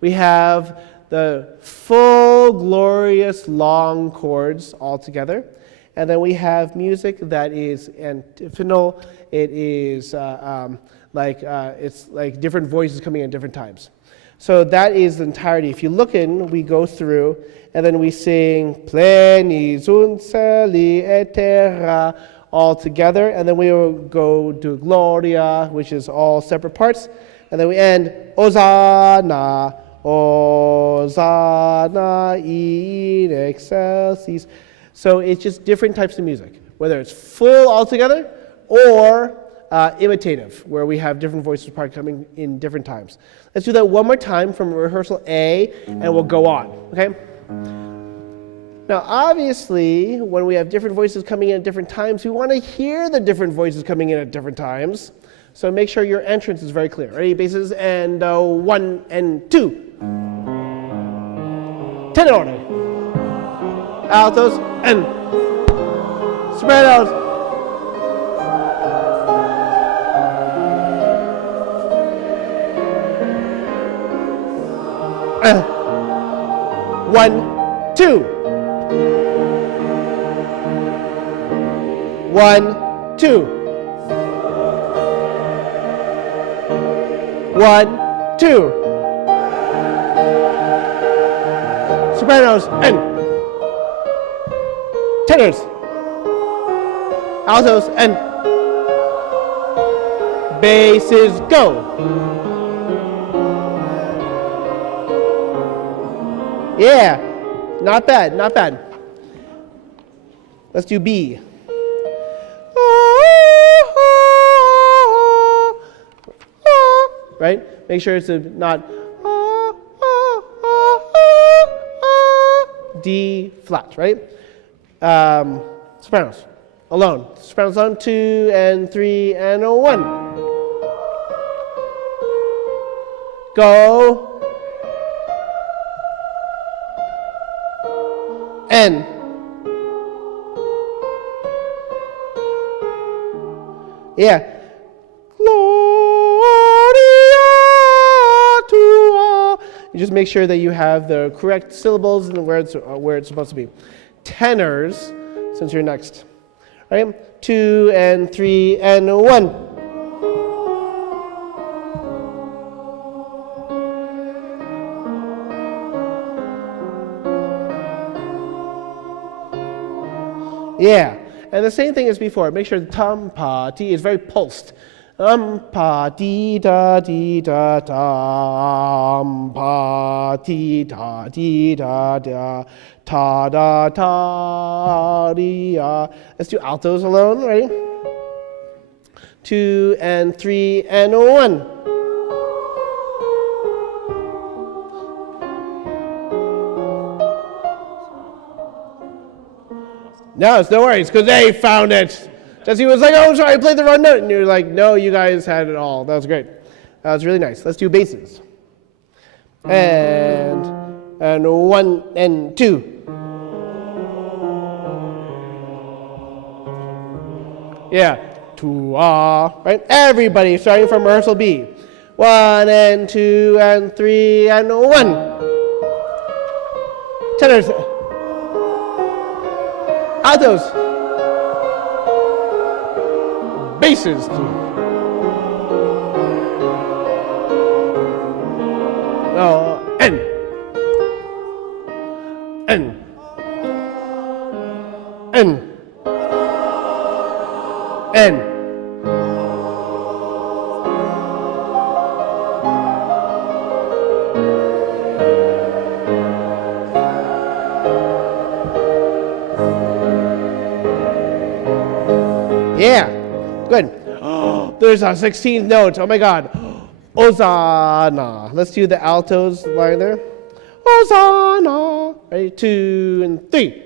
We have the full, glorious, long chords all together, and then we have music that is antiphonal. It is it's like different voices coming in different times. So that is the entirety. If you look in, we go through, and then we sing Pleni sunt celi et terra all together, and then we will go to Gloria, which is all separate parts, and then we end Hosanna, Hosanna in excelsis. So it's just different types of music, whether it's full all together or imitative, where we have different voices part coming in different times. Let's do that one more time from rehearsal A, and we'll go on, okay? Now, obviously, when we have different voices coming in at different times, we want to hear the different voices coming in at different times. So make sure your entrance is very clear. Ready, basses, and 1 and 2. Tenor. Altos, and sopranos. One, 2. 1, 2. 1, 2. Sopranos and tenors. Altos and basses go. Yeah, not bad, not bad. Let's do B. Right? Make sure it's not D flat, right? Sopranos, alone. Sopranos alone, 2 and 3 and 1. Go. N. Yeah. Gloria tua. You just make sure that you have the correct syllables and where it's supposed to be. Tenors, since you're next. All right? 2 and 3 and 1. Yeah, and the same thing as before. Make sure the tam, pa, ti is very pulsed. Pa dee da dee da da. Pa dee da dee da da. Ta da ta dee ya. Let's do altos alone. Ready? 2 and 3 and 1. No, it's no worries, because they found it. Jesse was like, oh, sorry, I played the wrong note. And you're like, no, you guys had it all. That was great. That was really nice. Let's do basses. And 1 and 2. Yeah, 2 right? Everybody starting from rehearsal B. 1 and 2 and 3 and 1. Tenors. Altos. Basses. No, N. N. N. N. Yeah, good. Oh, there's a 16th note. Oh my God. Hosanna. Let's do the altos line there. Hosanna. Ready? 2 and 3.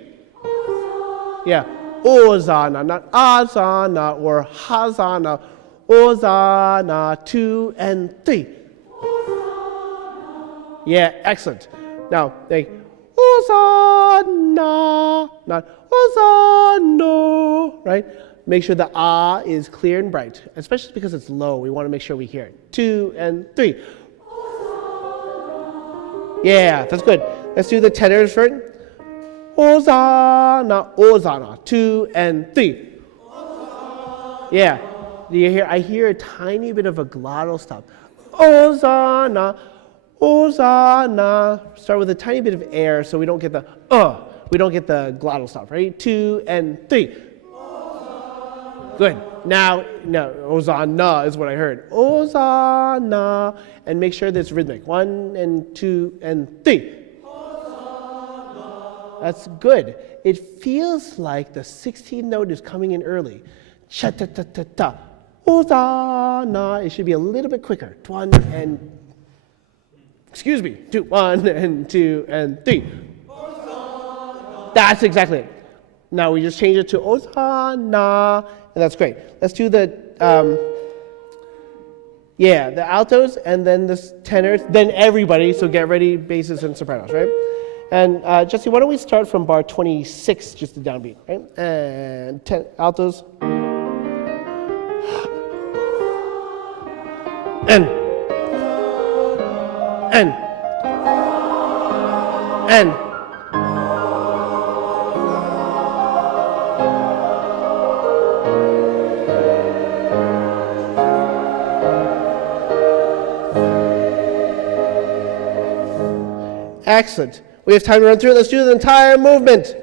Yeah. Hosanna, not Azana or Hazana. Hosanna. 2 and 3. Yeah, excellent. Now, like, Hosanna, not Hosanna, right? Make sure the ah is clear and bright, especially because it's low. We want to make sure we hear it. 2 and 3. Yeah, that's good. Let's do the tenors first. Hosanna, Hosanna. 2 and 3. Yeah. Do you hear? I hear a tiny bit of a glottal stop. Hosanna, Hosanna. Start with a tiny bit of air so we don't get the we don't get the glottal stop. Ready? 2 and 3. Good. Now, no, Hosanna is what I heard. Hosanna. And make sure that it's rhythmic. 1 and 2 and 3. Hosanna. That's good. It feels like the 16th note is coming in early. Cha-ta-ta-ta-ta. Hosanna. It should be a little bit quicker. 1 and, 2, 1 and 2 and 3. Hosanna. That's exactly it. Now we just change it to Hosanna. And that's great. Let's do the, the altos and then the tenors, then everybody. So get ready, basses and sopranos, right? And Jesse, why don't we start from bar 26, just the downbeat, right? And altos. N. Excellent. We have time to run through it. Let's do the entire movement.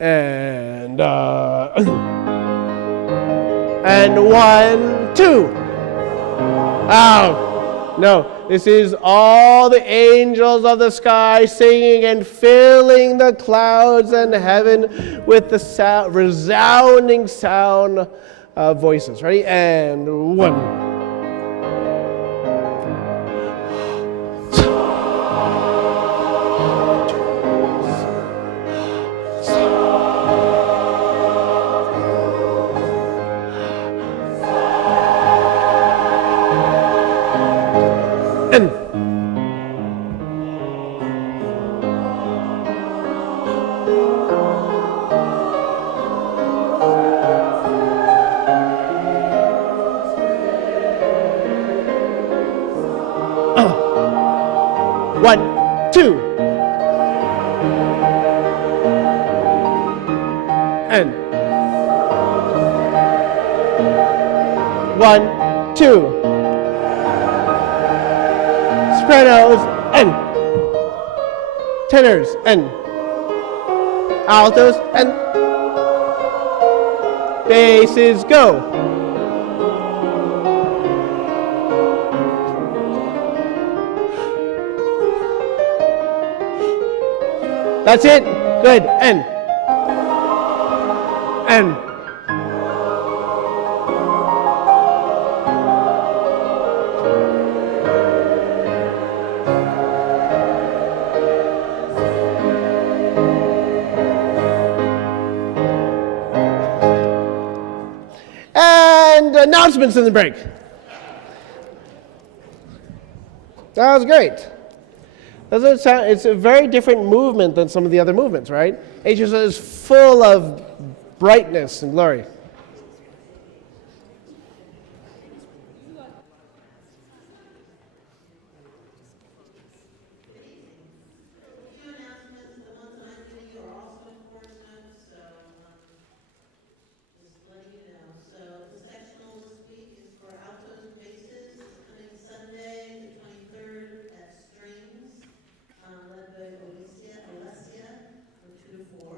And 1, 2. Oh, no. This is all the angels of the sky singing and filling the clouds and heaven with the sound, resounding sound of voices. Ready? And 1. N. 1, 2. Sopranos, N. Tenors, N. Altos, N. basses, go. That's it. Good. End. End. And announcements in the break. That was great. Doesn't it sound, it's a very different movement than some of the other movements, right? It just is full of brightness and glory. Few announcements, the ones that I'm giving you are also in course notes, so just letting you know. So the sectional this week is for altos and basses. It's coming Sunday, the 23rd at Strings, led by Alessia from 2 to 4.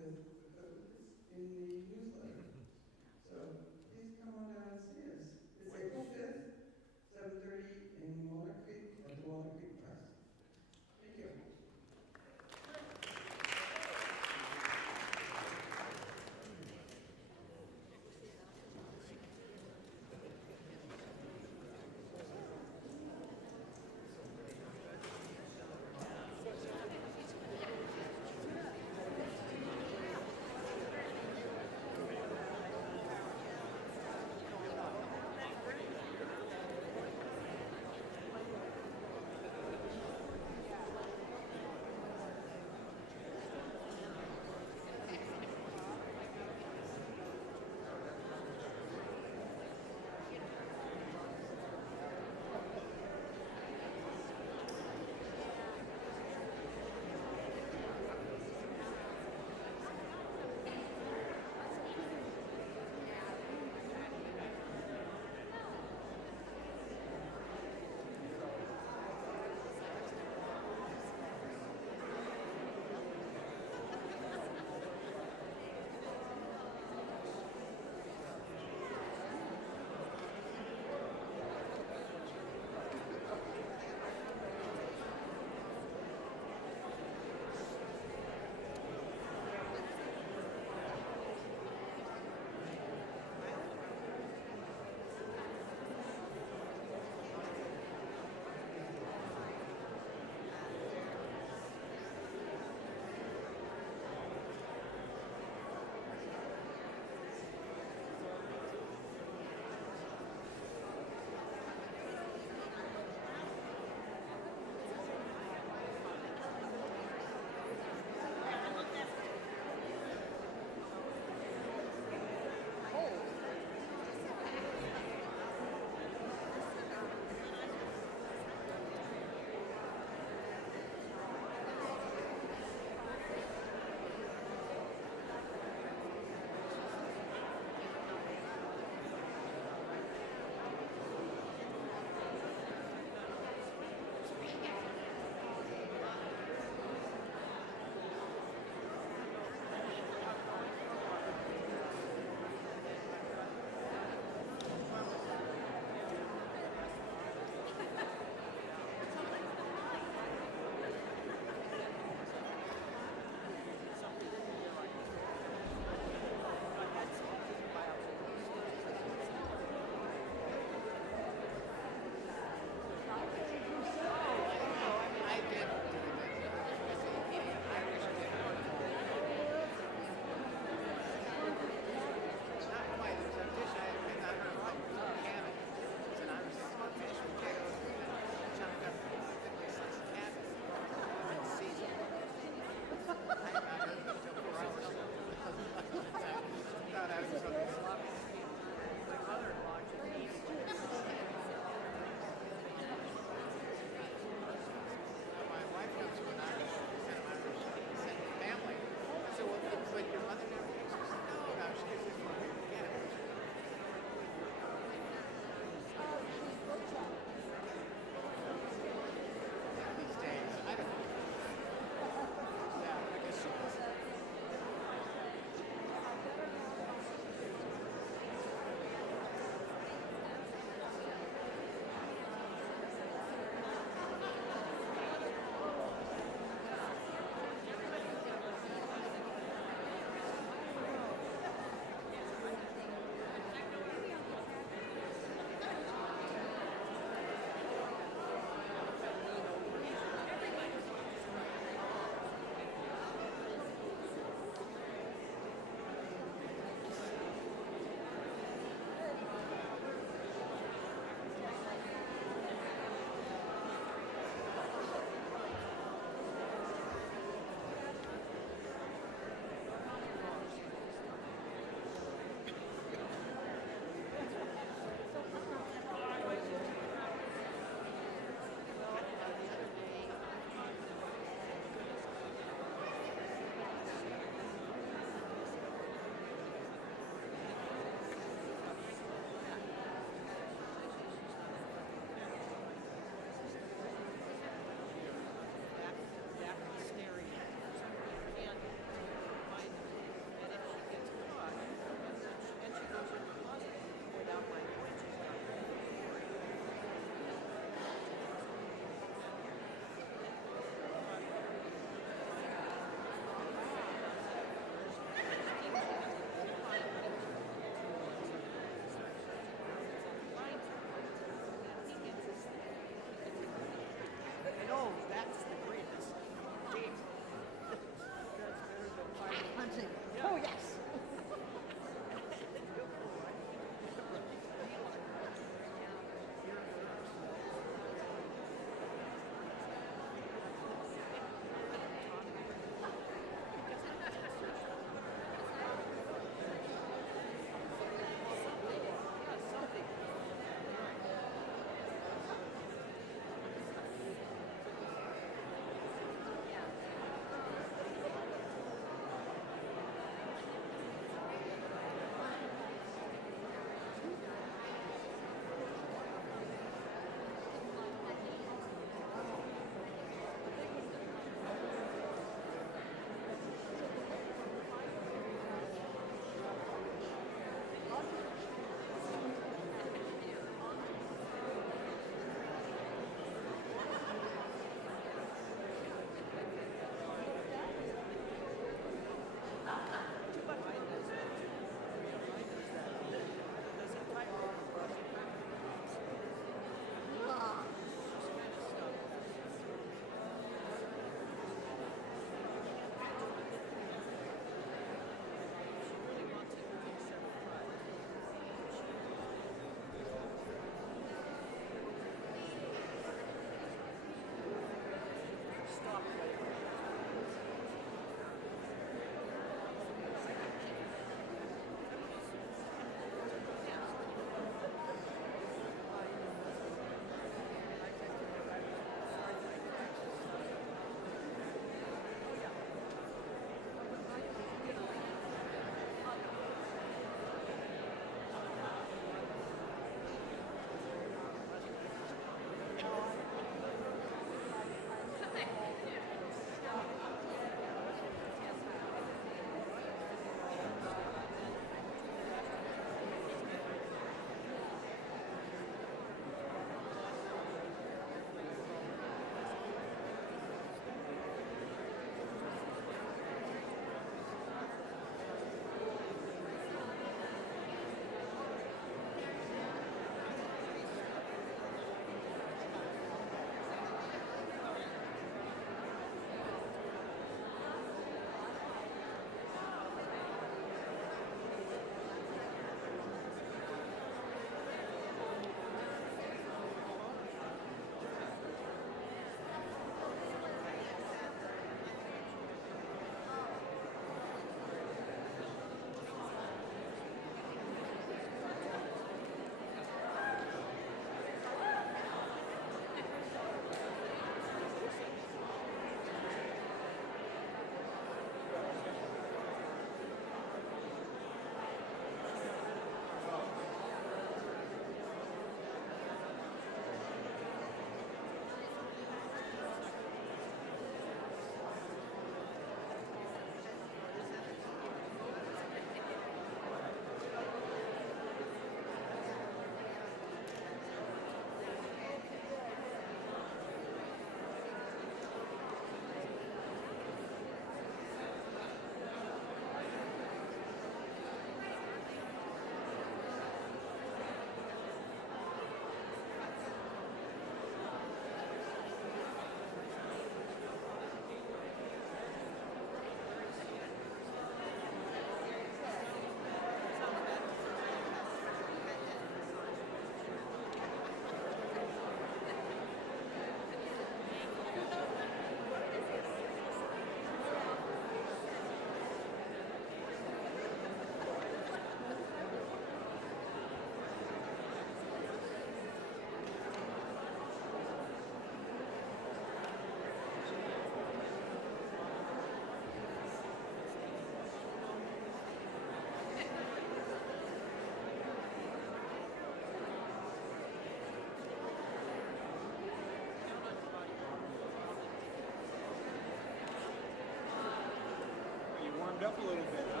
warmed up a little bit, huh?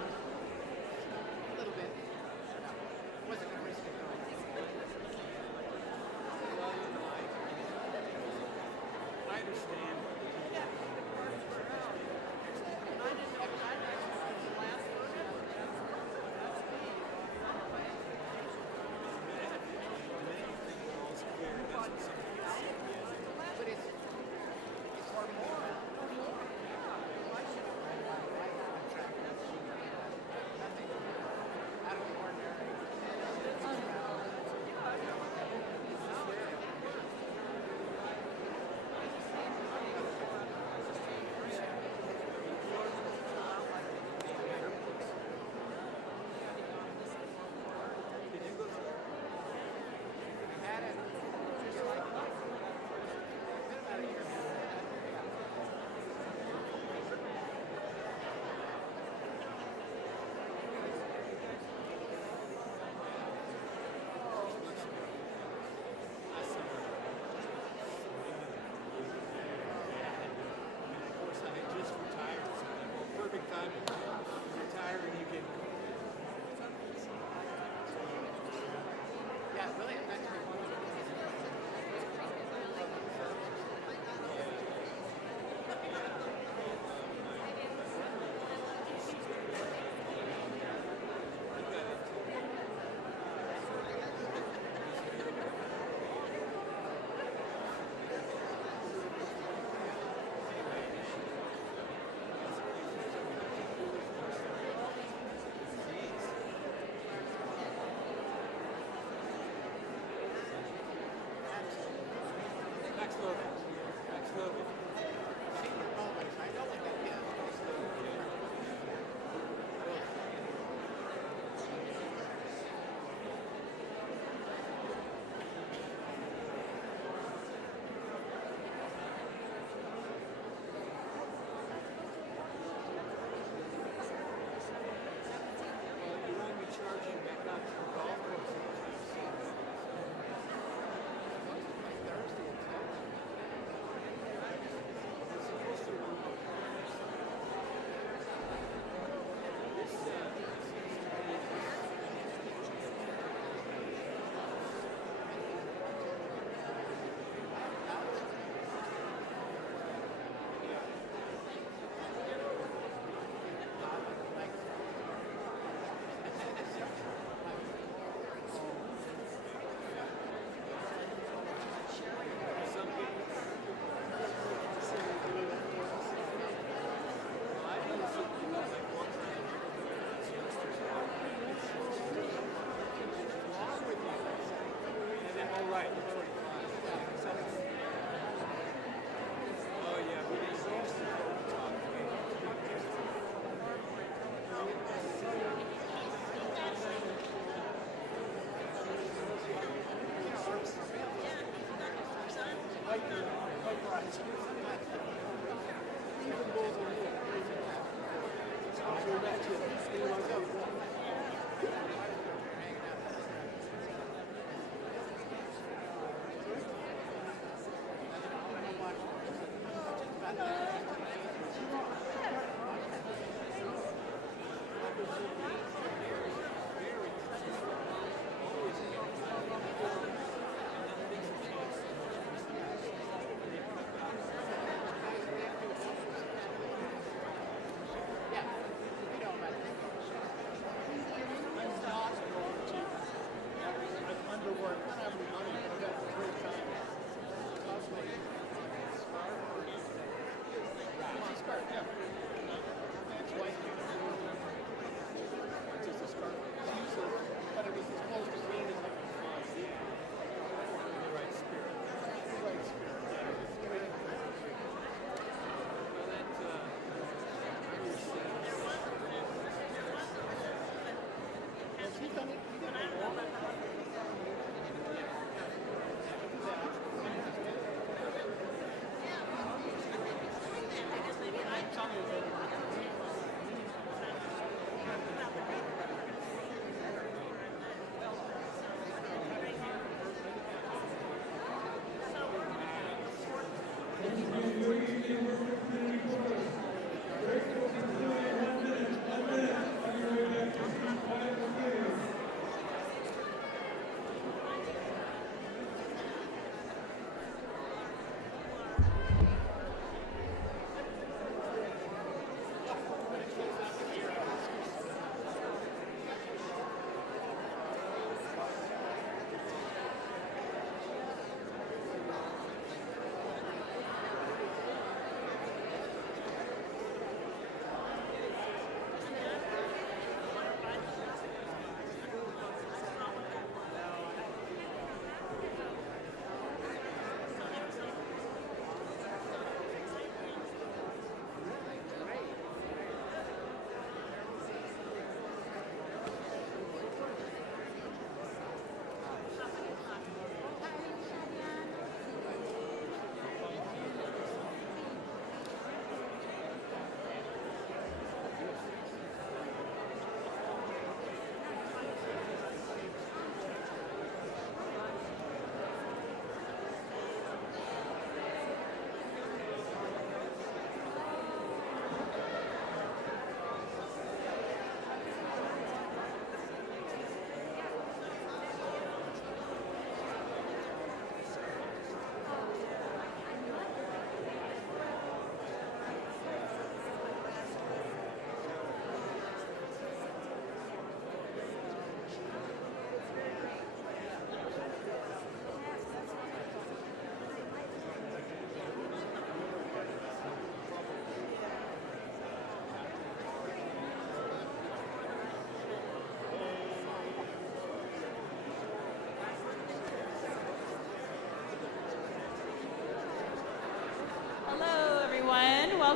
A little bit. Wasn't a risk at all. Well, you know, I understand. Perfect timing. Retire and you can. Yeah, really, I'm actually one of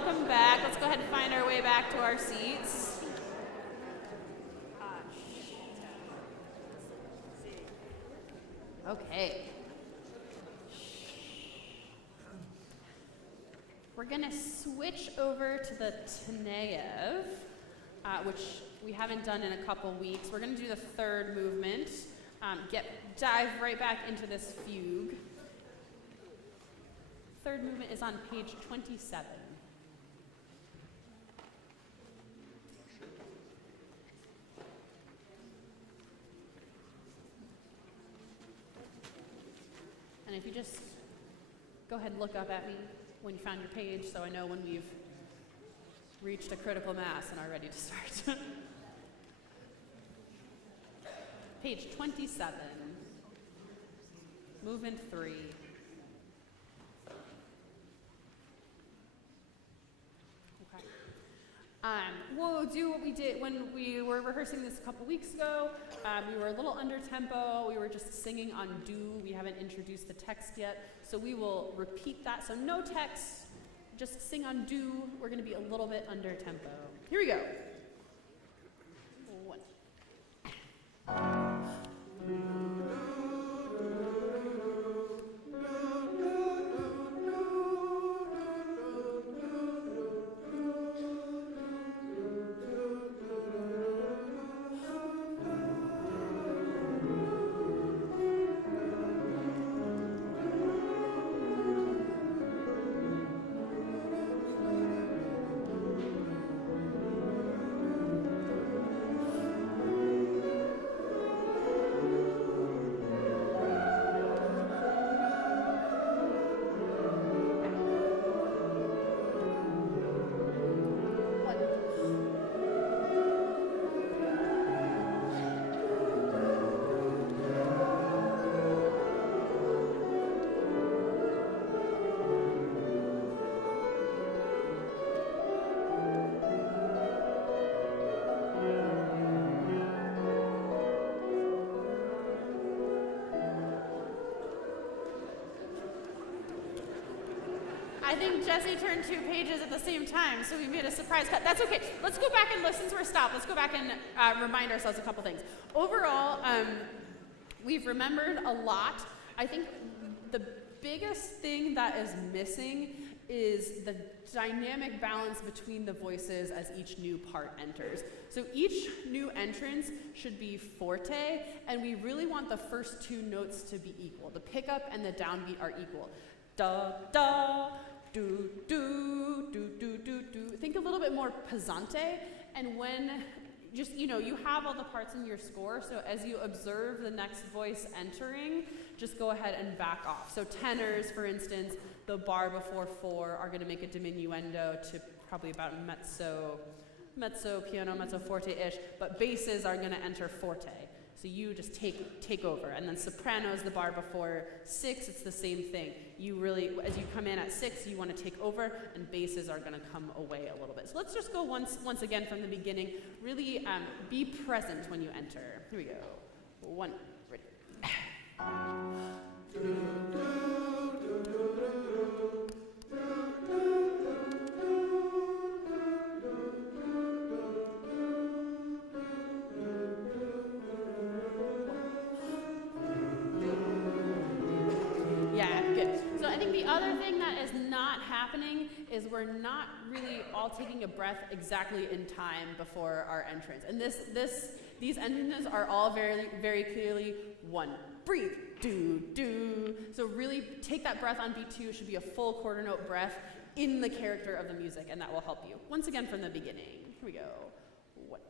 welcome back. Let's go ahead and find our way back to our seats. Okay. We're going to switch over to the Taneyev, which we haven't done in a couple weeks. We're going to do the third movement, dive right back into this fugue. Third movement is on page 27. And if you just go ahead and look up at me when you found your page so I know when we've reached a critical mass and are ready to start. Page 27, movement 3. Okay. We'll do what we did when we were rehearsing this a couple weeks ago. We were a little under tempo. We were just singing on do. We haven't introduced the text yet, so we will repeat that. So no text, just sing on do. We're going to be a little bit under tempo. Here we go. 1. I think Jesse turned 2 pages at the same time, so we made a surprise cut. That's okay. Let's go back and listen to our stop. Let's go back and remind ourselves a couple things. Overall, we've remembered a lot. I think the biggest thing that is missing is the dynamic balance between the voices as each new part enters. So each new entrance should be forte, and we really want the first 2 notes to be equal. The pickup and the downbeat are equal. Da, da, do, do, do, do, do, do. Think a little bit more pesante, and when just, you have all the parts in your score, so as you observe the next voice entering, just go ahead and back off. So tenors, for instance, the bar before 4 are going to make a diminuendo to probably about mezzo, piano, mezzo forte-ish, but basses are going to enter forte. So you just take over. And then sopranos, the bar before 6, it's the same thing. You really, as you come in at 6, you want to take over, and basses are going to come away a little bit. So let's just go once again from the beginning. Really be present when you enter. Here we go. 1, ready. So I think the other thing that is not happening is we're not really all taking a breath exactly in time before our entrance. And these entrances are all very, very clearly 1, breathe, do, do. So really take that breath on B2. It should be a full quarter note breath in the character of the music, and that will help you. Once again from the beginning. Here we go. 1.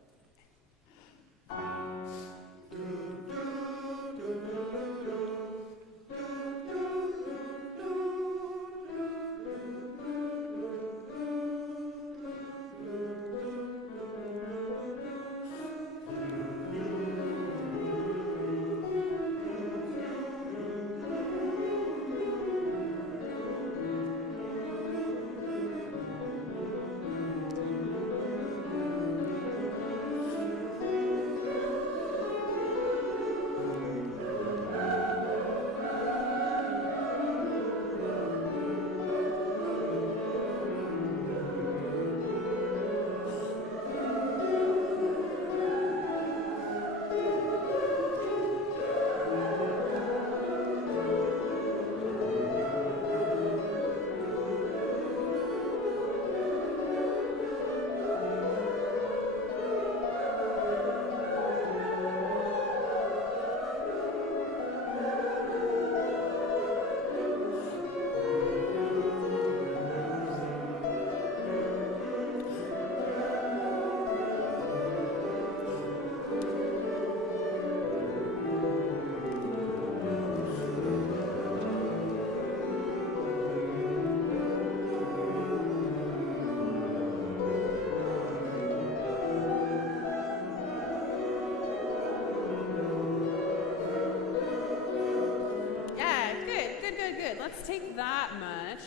Let's take that much.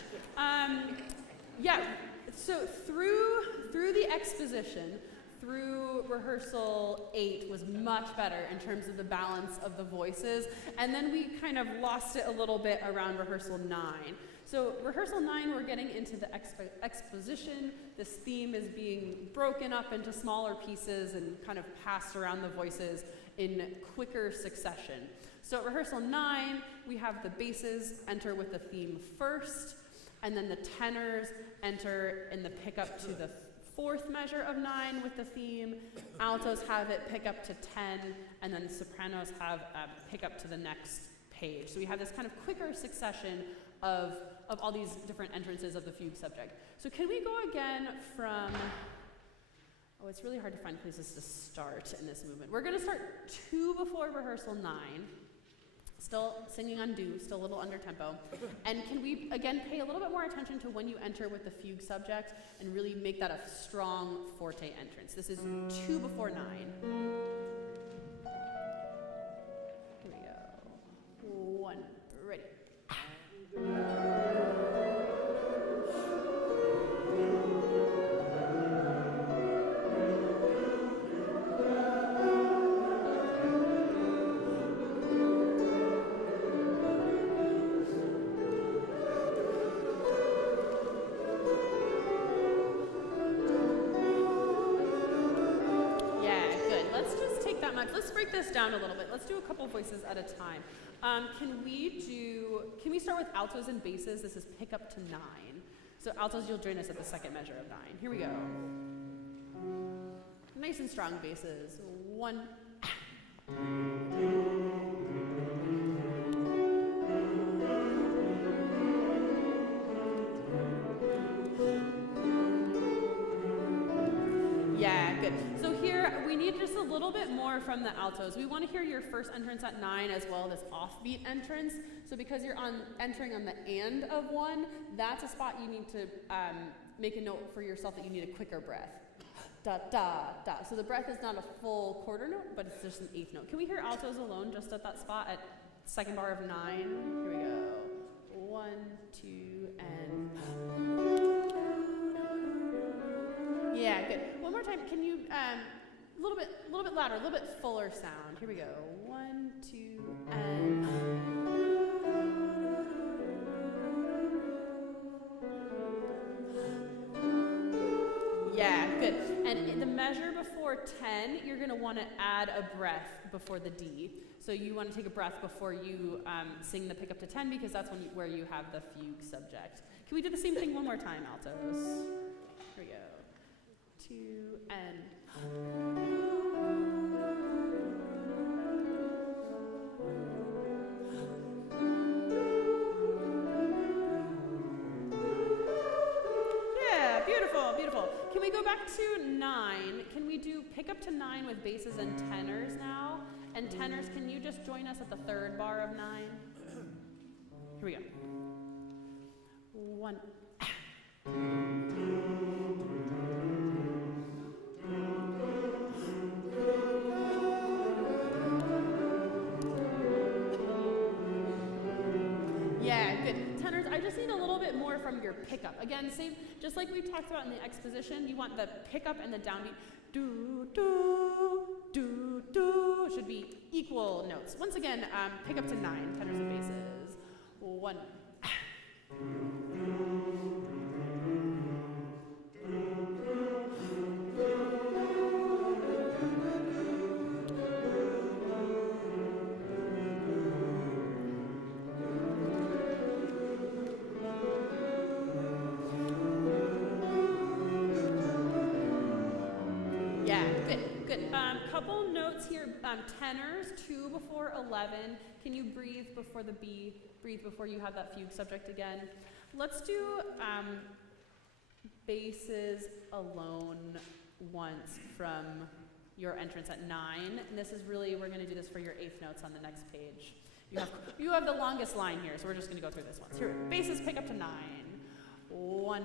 Yeah. So through the exposition, through rehearsal 8 was much better in terms of the balance of the voices, and then we kind of lost it a little bit around rehearsal 9. So rehearsal 9, we're getting into the exposition. This theme is being broken up into smaller pieces and kind of passed around the voices in quicker succession. So at rehearsal 9, we have the basses enter with the theme first, and then the tenors enter in the pickup to the 4th measure of 9 with the theme. Altos have it pick up to 10, and then sopranos have pick up to the next page. So we have this kind of quicker succession of all these different entrances of the fugue subject. So can we go again from, oh, it's really hard to find places to start in this movement. We're going to start 2 before rehearsal 9. Still singing on do, still a little under tempo. And can we, again, pay a little bit more attention to when you enter with the fugue subject and really make that a strong forte entrance. This is 2 before 9. Here we go. 1, ready. Let's break this down a little bit. Let's do a couple voices at a time. Can we start with altos and basses? This is pick up to 9. So altos, you'll join us at the 2nd measure of 9. Here we go. Nice and strong basses. 1. Yeah, good. So here, we need just a little bit more from the altos. We want to hear your first entrance at 9 as well as offbeat entrance. So because you're entering on the and of 1, that's a spot you need to make a note for yourself that you need a quicker breath. Da, da, da. So the breath is not a full quarter note, but it's just an 8th note. Can we hear altos alone just at that spot at 2nd bar of 9? Here we go. 1, 2, and... Yeah, good. One more time. Can you a little bit louder, a little bit fuller sound. Here we go. 1, 2, and yeah, good. And in the measure before 10, you're going to want to add a breath before the D. So you want to take a breath before you sing the pick up to 10 because that's where you have the fugue subject. Can we do the same thing one more time, altos? Here we go. 2, and... Yeah, beautiful, beautiful. Can we go back to 9? Can we do pick up to 9 with basses and tenors now? And tenors, can you just join us at the 3rd bar of 9? Here we go. 1. Yeah, good. Tenors, I just need a little bit more from your pickup. Again, same, just like we talked about in the exposition, you want the pickup and the downbeat. Do, do, do, do. Should be equal notes. Once again, pick up to 9, tenors and basses. 1. Yeah, good, good. Couple notes here. Tenors, 2 before 11. Can you breathe before the B? Breathe before you have that fugue subject again. Let's do basses alone once from your entrance at 9. And this is really, we're going to do this for your 8th notes on the next page. You have the longest line here, so we're just going to go through this one. So here, basses pick up to 9. 1.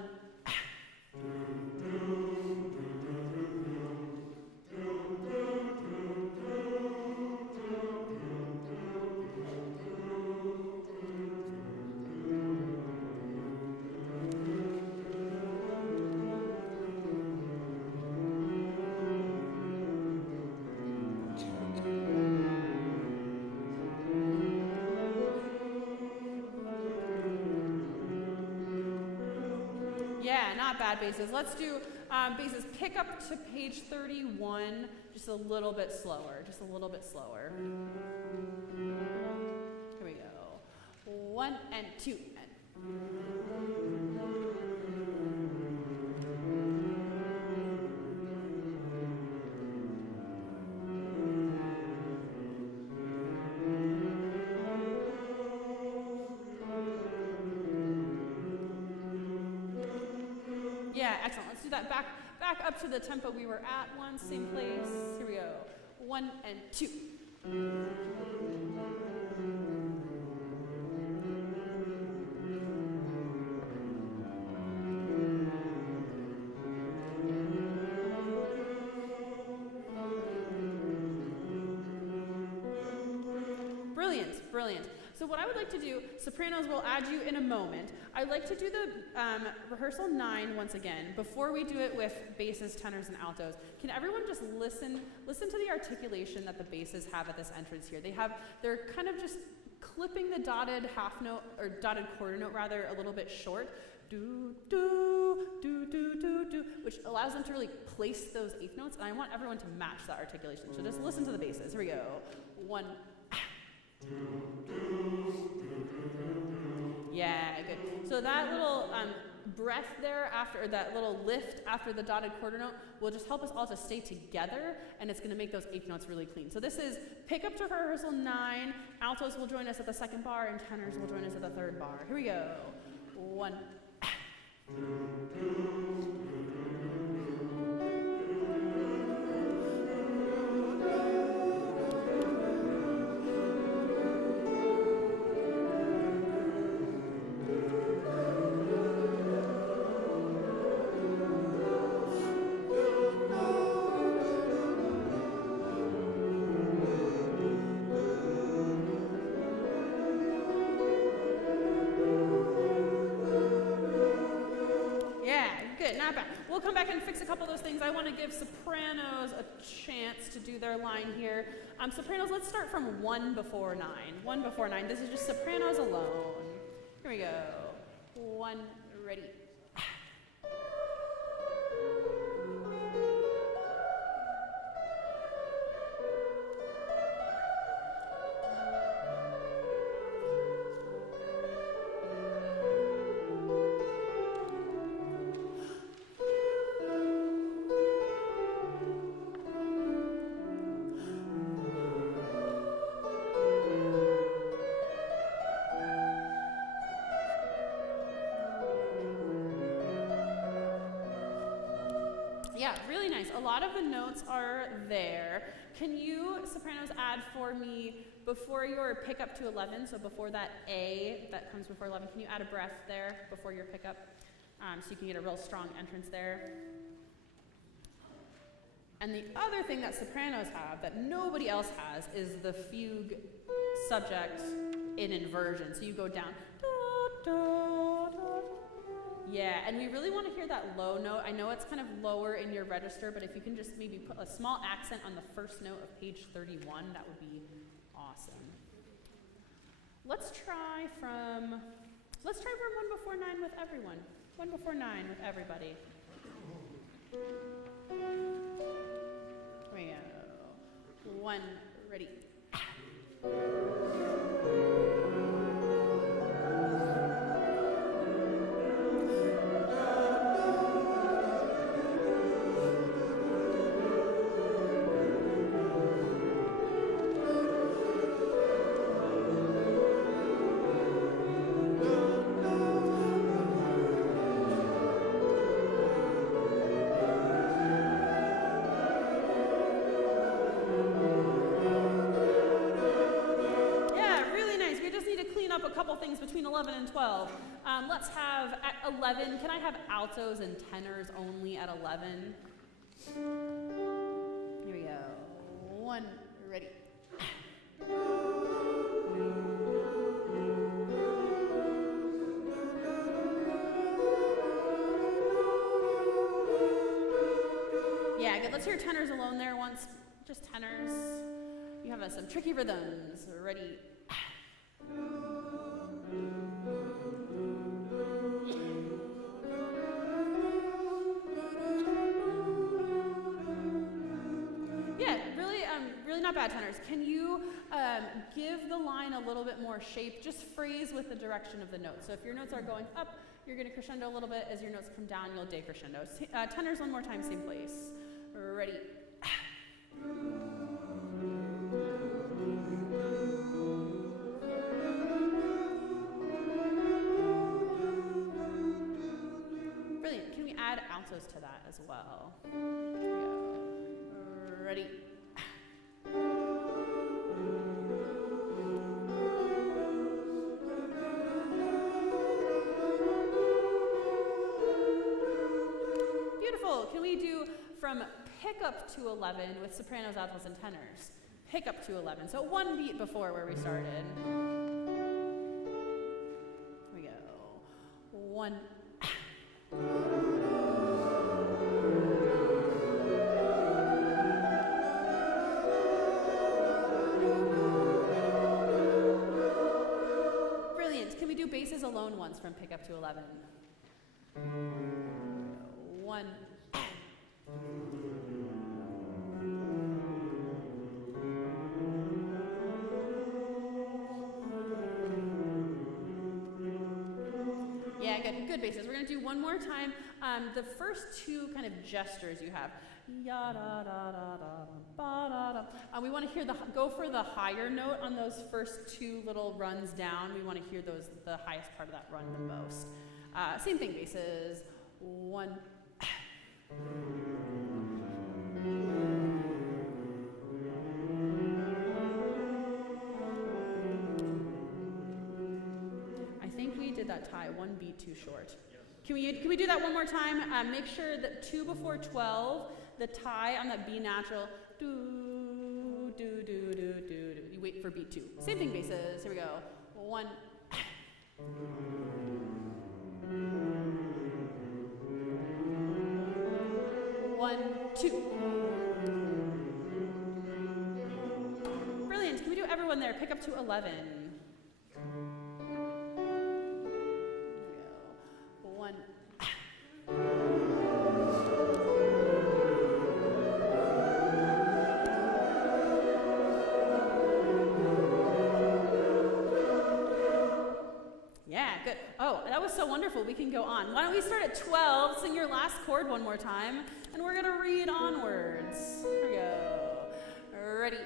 not bad basses. Let's do basses. Pick up to page 31, just a little bit slower. Just a little bit slower. Here we go. 1 and 2 and. Yeah, excellent. Let's do that back up to the tempo we were at once, same place. Here we go. 1 and 2. Brilliant, brilliant. So what I would like to do, sopranos will add you in a moment. I'd like to do the rehearsal 9 once again. Before we do it with basses, tenors, and altos, can everyone just listen to the articulation that the basses have at this entrance here? They're kind of just clipping the dotted half note, or dotted quarter note rather, a little bit short. Do, do, do, do, do, do, which allows them to really place those eighth notes, and I want everyone to match that articulation. So just listen to the basses. Here we go. 1. Yeah, good. So that little breath there after, or that little lift after the dotted quarter note will just help us all to stay together, and it's going to make those eighth notes really clean. So this is pick up to rehearsal 9. Altos will join us at the second bar, and tenors will join us at the third bar. Here we go. 1. Not bad. We'll come back and fix a couple of those things. I want to give sopranos a chance to do their line here. Sopranos, let's start from 1 before 9. 1 before 9. This is just sopranos alone. Here we go. 1, ready. Yeah, really nice. A lot of the notes are there. Can you, sopranos, add for me before your pickup to 11, so before that A that comes before 11, can you add a breath there before your pickup so you can get a real strong entrance there? And the other thing that sopranos have that nobody else has is the fugue subject in inversion. So you go down. Da, da, da. Yeah, and we really want to hear that low note. I know it's kind of lower in your register, but if you can just maybe put a small accent on the first note of page 31, that would be awesome. Let's try from 1 before 9 with everyone. 1 before 9 with everybody. Here we go. 1, ready. Between 11 and 12. Let's have at 11, can I have altos and tenors only at 11? Here we go. 1, ready. Yeah, good. Let's hear tenors alone there once. Just tenors. You have some tricky rhythms. Ready. not bad, tenors. Can you give the line a little bit more shape? Just phrase with the direction of the notes. So if your notes are going up, you're going to crescendo a little bit. As your notes come down, you'll decrescendo. Tenors, one more time, same place. Ready. Brilliant. Can we add altos to that as well? Here we go. Ready. Beautiful. Can we do from pick up to 11 with sopranos, altos, and tenors? Pick up to 11. So one beat before where we started. Here we go. 1. Brilliant. Can we do basses alone once from pick up to 11? 1. Yeah, good basses. We're going to do one more time. The first two kind of gestures you have. Ya da da da da ba da da. We want to hear go for the higher note on those first two little runs down. We want to hear the highest part of that run the most. Same thing, basses. 1. I think we did that tie one beat too short. Can we do that one more time? Make sure that 2 before 12, the tie on that B natural, do, do, do, do, do, do. You wait for beat 2. Same thing, basses. Here we go. 1. 1, 2. Brilliant. Can we do everyone there? Pick up to 11. There we go. 1. Yeah, good. Oh, that was so wonderful. We can go on. Why don't we start at 12, sing your last chord one more time, and we're going to read onwards. Here we go. Ready.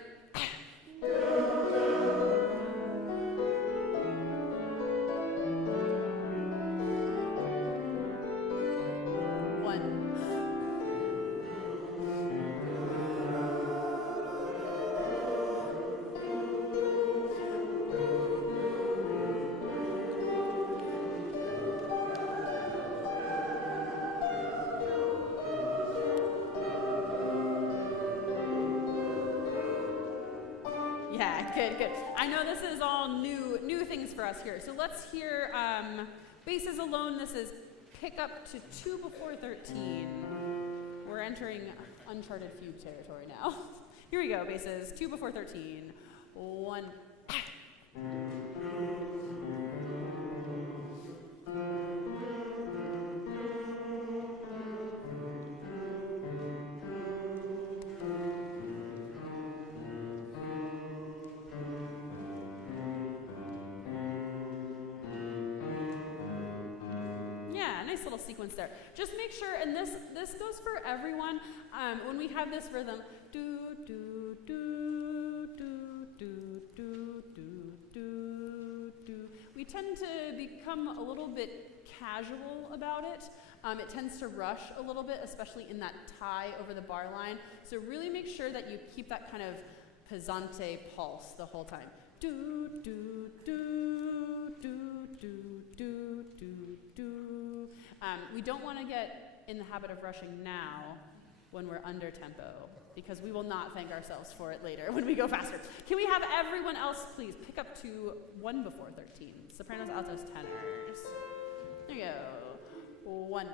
Yeah, good. I know this is all new things for us here. So let's hear basses alone. This is pick up to 2 before 13. We're entering uncharted fugue territory now. Here we go, basses. 2 before 13. 1. Nice little sequence there. Just make sure, and this goes for everyone, when we have this rhythm, do, do, do, do, do, do, do, do, do. We tend to become a little bit casual about it. It tends to rush a little bit, especially in that tie over the bar line. So really make sure that you keep that kind of pesante pulse the whole time. Do, do, do, do, do, do, do, do. We don't want to get in the habit of rushing now when we're under tempo, because we will not thank ourselves for it later when we go faster. Can we have everyone else please pick up to 1 before 13? Sopranos, altos, tenors. There you go. 1.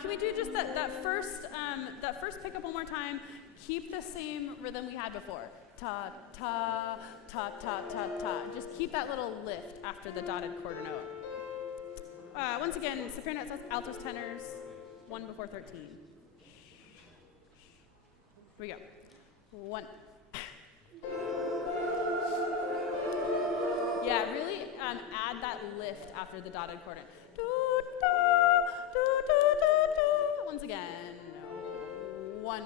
Can we do just that first pickup one more time? Keep the same rhythm we had before. Ta, ta, ta, ta, ta, ta. Just keep that little lift after the dotted quarter note. Once again, soprano, altos, tenors, 1 before 13. Here we go. 1. Yeah, really add that lift after the dotted quarter. Do, do, do, do, do, do. Once again. 1.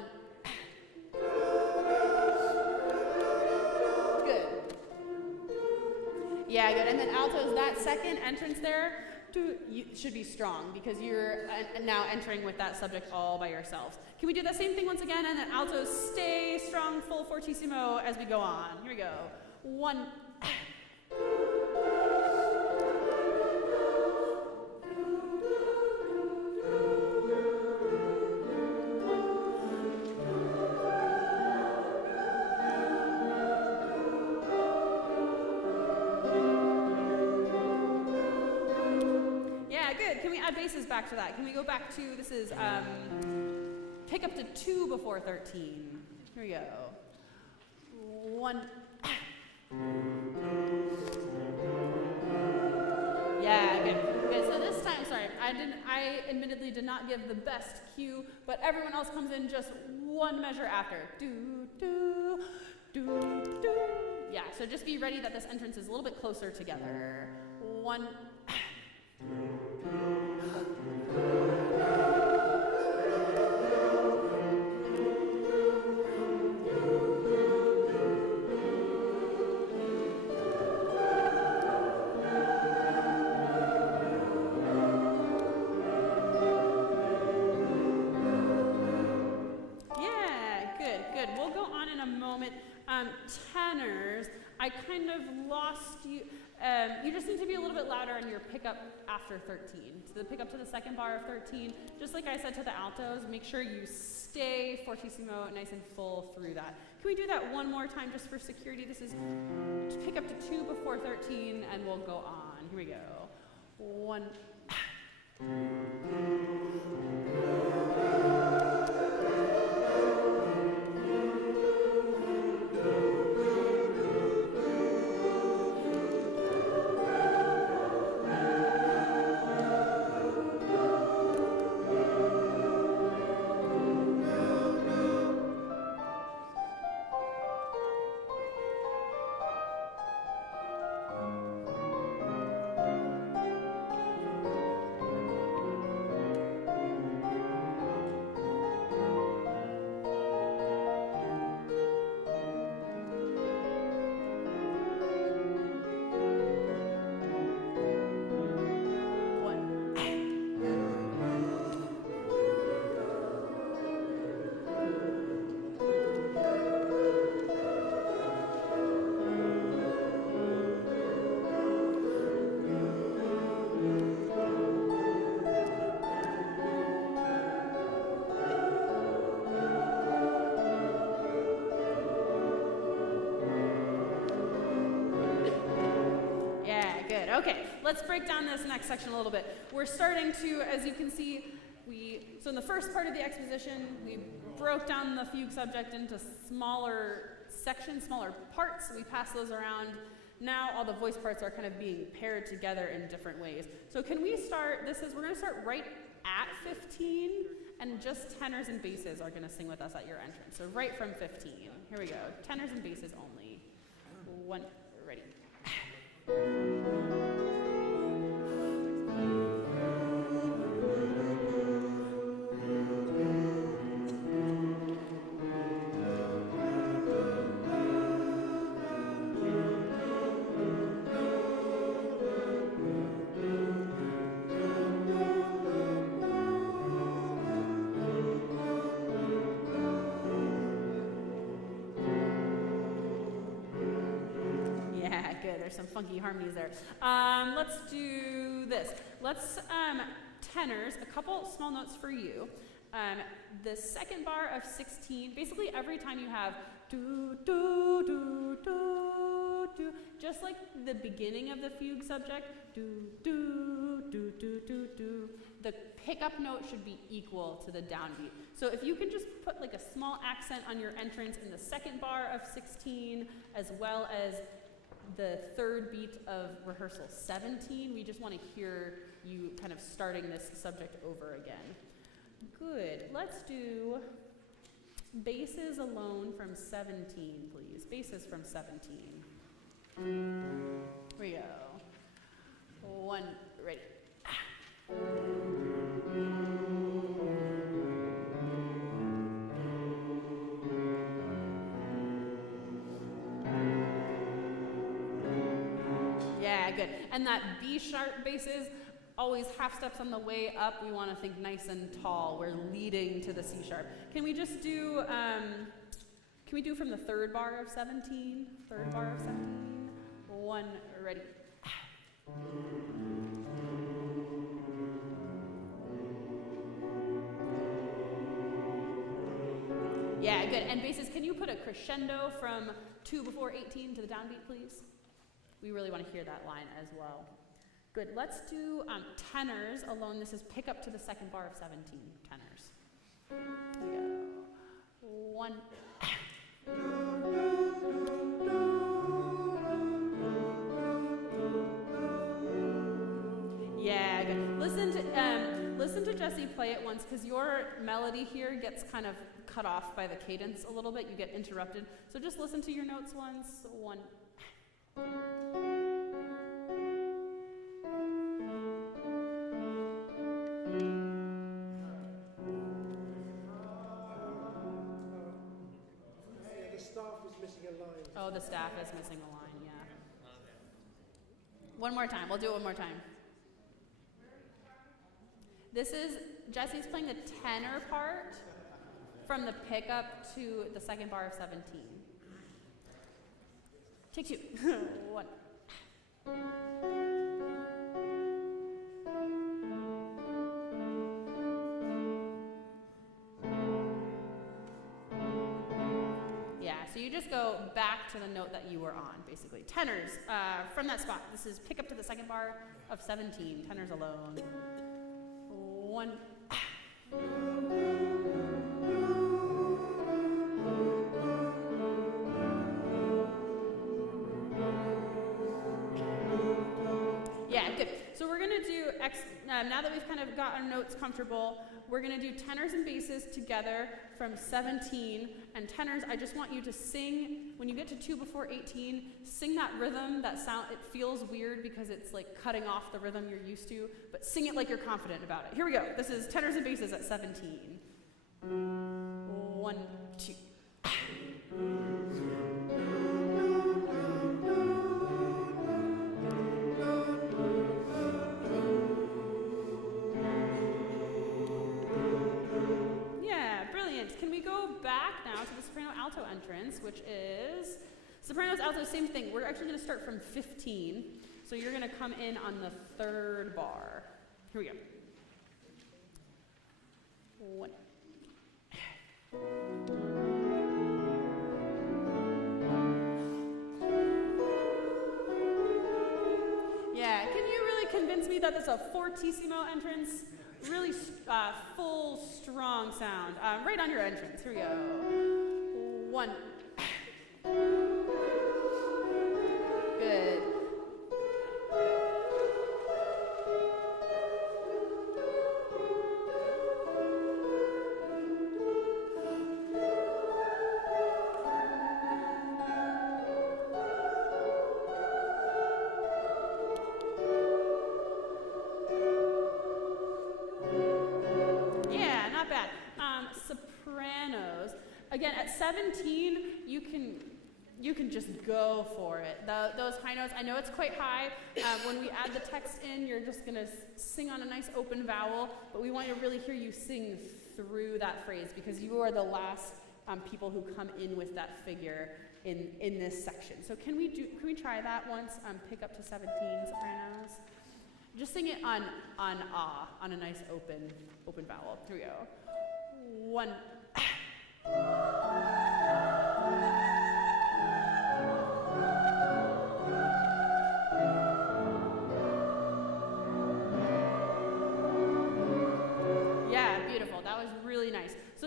Good. Yeah, good. And then altos, that second entrance there should be strong because you're now entering with that subject all by yourselves. Can we do that same thing once again? And then altos, stay strong, full fortissimo as we go on. Here we go. 1. Can we add basses back to that? Can we go back to, this is pick up to 2 before 13. Here we go. 1. Yeah, good. Good. So this time, sorry, I admittedly did not give the best cue, but everyone else comes in just 1 measure after. Do, do, do, do. Yeah, so just be ready that this entrance is a little bit closer together. 1. Tenors, I kind of lost you. You just need to be a little bit louder on your pickup after 13. So the pickup to the second bar of 13, just like I said to the altos, make sure you stay fortissimo, nice and full through that. Can we do that one more time just for security? This is pick up to 2 before 13, and we'll go on. Here we go. 1. Okay, let's break down this next section a little bit. We're starting to, as you can see, so in the first part of the exposition, we broke down the fugue subject into smaller sections, smaller parts. We passed those around. Now all the voice parts are kind of being paired together in different ways. So can we start, we're going to start right at 15, and just tenors and basses are going to sing with us at your entrance. So right from 15. Here we go. Tenors and basses only. 1, ready. There's some funky harmonies there. Let's do this. Let's, tenors, a couple small notes for you. The second bar of 16, basically every time you have do, do, do, do, do, just like the beginning of the fugue subject, do, do, do, do, do, do, the pickup note should be equal to the downbeat. So if you can just put like a small accent on your entrance in the second bar of 16, as well as the third beat of rehearsal 17, we just want to hear you kind of starting this subject over again. Good. Let's do basses alone from 17, please. Basses from 17. Here we go. One, ready. Yeah, good. And that B sharp basses, always half steps on the way up. We want to think nice and tall. We're leading to the C sharp. Can we just do, from the third bar of 17? Third bar of 17. One, ready. Yeah, good. And basses, can you put a crescendo from 2 before 18 to the downbeat, please? We really want to hear that line as well. Good. Let's do tenors alone. This is pick up to the second bar of 17. Tenors. Here we go. One. Yeah, good. Listen to Jesse play it once, because your melody here gets kind of cut off by the cadence a little bit. You get interrupted. So just listen to your notes once. One. The staff is missing a line. Oh, the staff is missing a line, yeah. One more time. We'll do it one more time. This is, Jesse's playing the tenor part from the pickup to the second bar of 17. Take 2. One. Yeah, so you just go back to the note that you were on, basically. Tenors, from that spot. This is pick up to the second bar of 17. Tenors alone. One. Yeah, good. So we're going to do, now that we've kind of got our notes comfortable, we're going to do tenors and basses together from 17. And tenors, I just want you to sing, when you get to 2 before 18, sing that rhythm, that sound. It feels weird because it's like cutting off the rhythm you're used to, but sing it like you're confident about it. Here we go. This is tenors and basses at 17. 1, 2. Can we go back now to the soprano-alto entrance, which is sopranos-alto, same thing. We're actually going to start from 15. So you're going to come in on the third bar. Here we go. 1. Yeah, can you really convince me that it's a fortissimo entrance? Really full, strong sound. Right on your entrance. Here we go. 1. Good. Sopranos. Again, at 17, you can just go for it. Those high notes, I know it's quite high. When we add the text in, you're just going to sing on a nice open vowel, but we want to really hear you sing through that phrase, because you are the last people who come in with that figure in this section. So can we try that once? Pick up to 17 sopranos. Just sing it on ah, on a nice open vowel. Here we go. 1.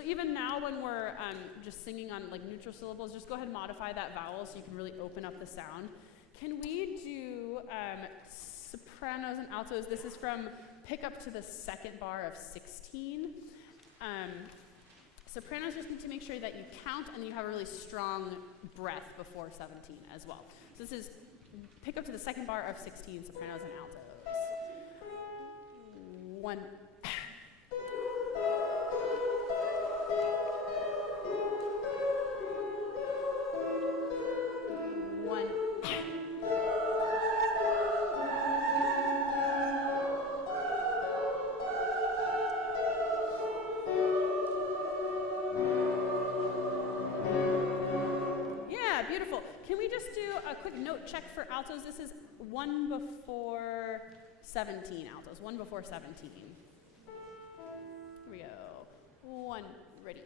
even now when we're just singing on like neutral syllables, just go ahead and modify that vowel so you can really open up the sound. Can we do sopranos and altos? This is from pick up to the second bar of 16. Sopranos just need to make sure that you count and you have a really strong breath before 17 as well. So this is pick up to the second bar of 16, sopranos and altos. 1. 1. Yeah, beautiful. Can we just do a quick note check for altos? This is 1 before 17 altos, 1 before 17. Here we go. 1, ready.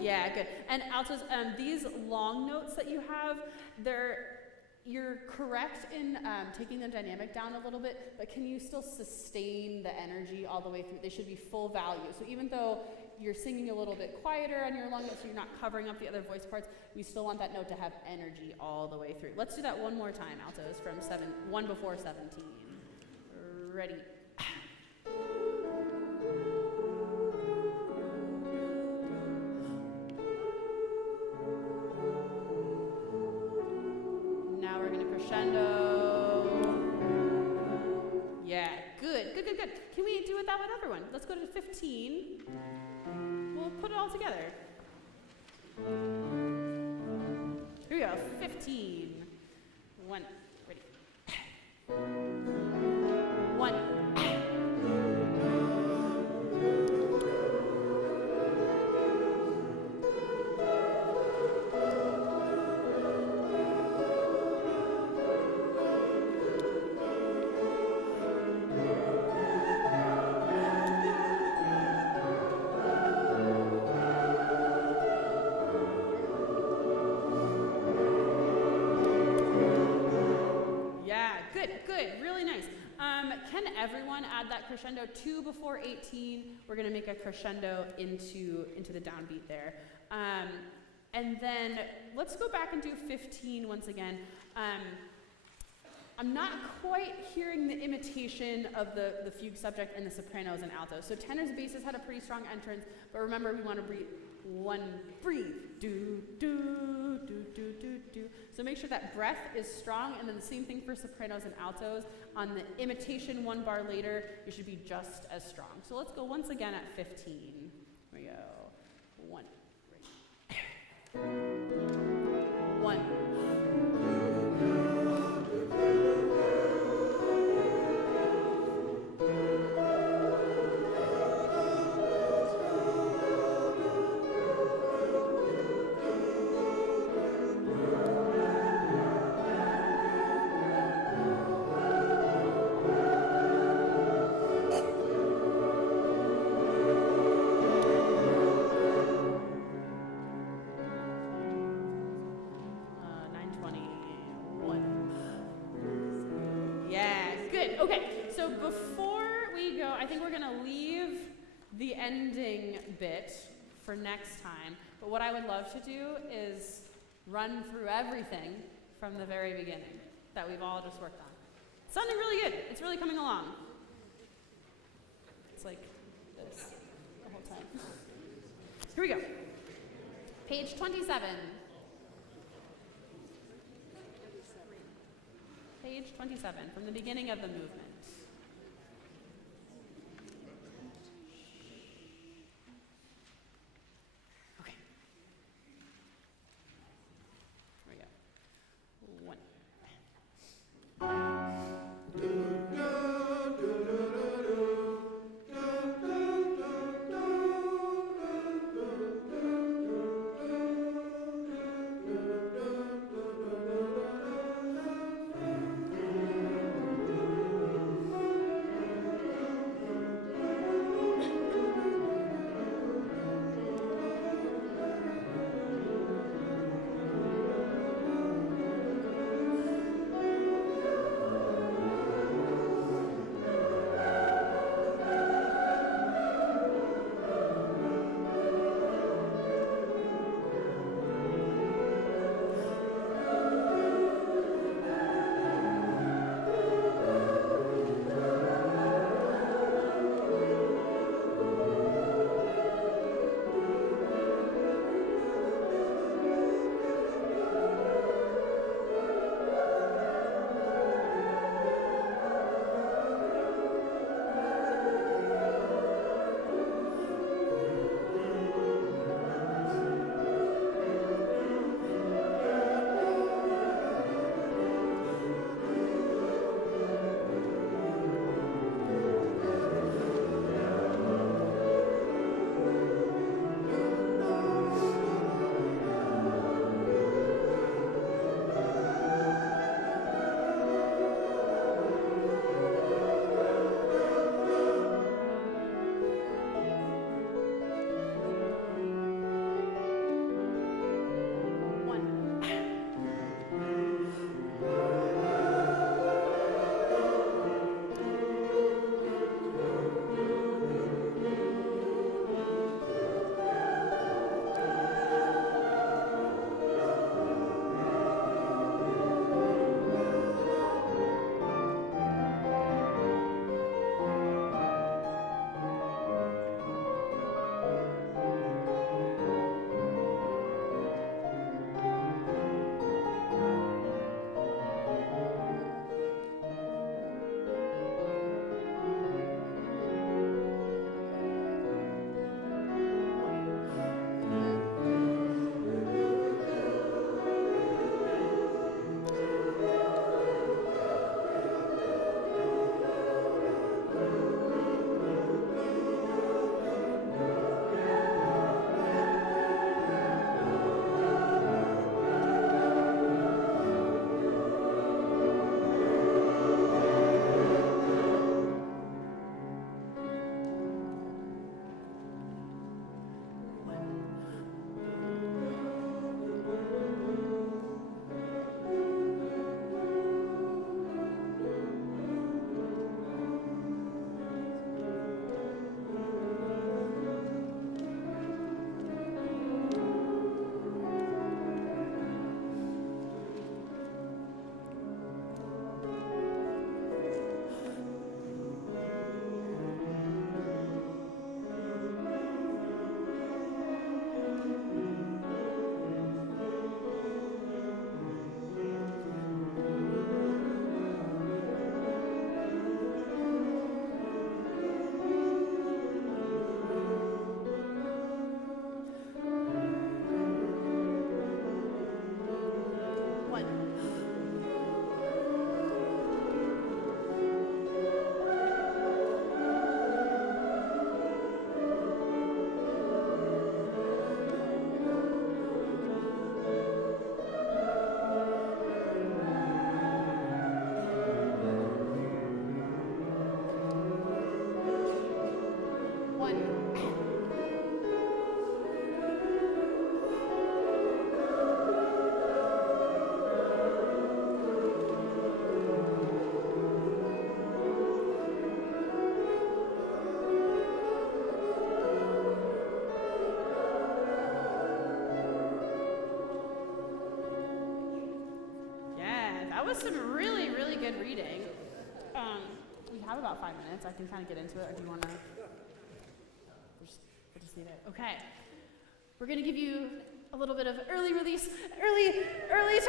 Yeah, good. And altos, these long notes that you have, you're correct in taking the dynamic down a little bit, but can you still sustain the energy all the way through? They should be full value. So even though you're singing a little bit quieter on your long notes, so you're not covering up the other voice parts, we still want that note to have energy all the way through. Let's do that one more time, altos, from 1 before 17. Ready. Now we're going to crescendo. Yeah, good, good, good, good. Can we do it that with everyone? Let's go to 15. We'll put it all together. Here we go, 15. 1, ready. 1. Good, really nice. Can everyone add that crescendo 2 before 18? We're going to make a crescendo into the downbeat there. And then let's go back and do 15 once again. I'm not quite hearing the imitation of the fugue subject in the sopranos and altos. So tenors and basses had a pretty strong entrance, but remember we want to breathe. 1, breathe. Do, do, do, do, do, do. So make sure that breath is strong, and then the same thing for sopranos and altos. On the imitation 1 bar later, you should be just as strong. So let's go once again at 15. Here we go. 1. Ready. 1. So before we go, I think we're going to leave the ending bit for next time. But what I would love to do is run through everything from the very beginning that we've all just worked on. It's sounding really good. It's really coming along. It's like this the whole time. Here we go. Page 27. Page 27, from the beginning of the movement. Okay. Here we go. 1. was some really, really good reading. We have about 5 minutes. I can kind of get into it, or do you want to? We'll just leave it. Okay. We're going to give you a little bit of early release, early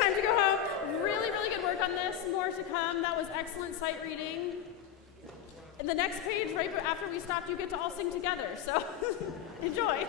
time to go home. Really, really good work on this. More to come. That was excellent sight reading. And the next page, right after we stopped, you get to all sing together. So enjoy.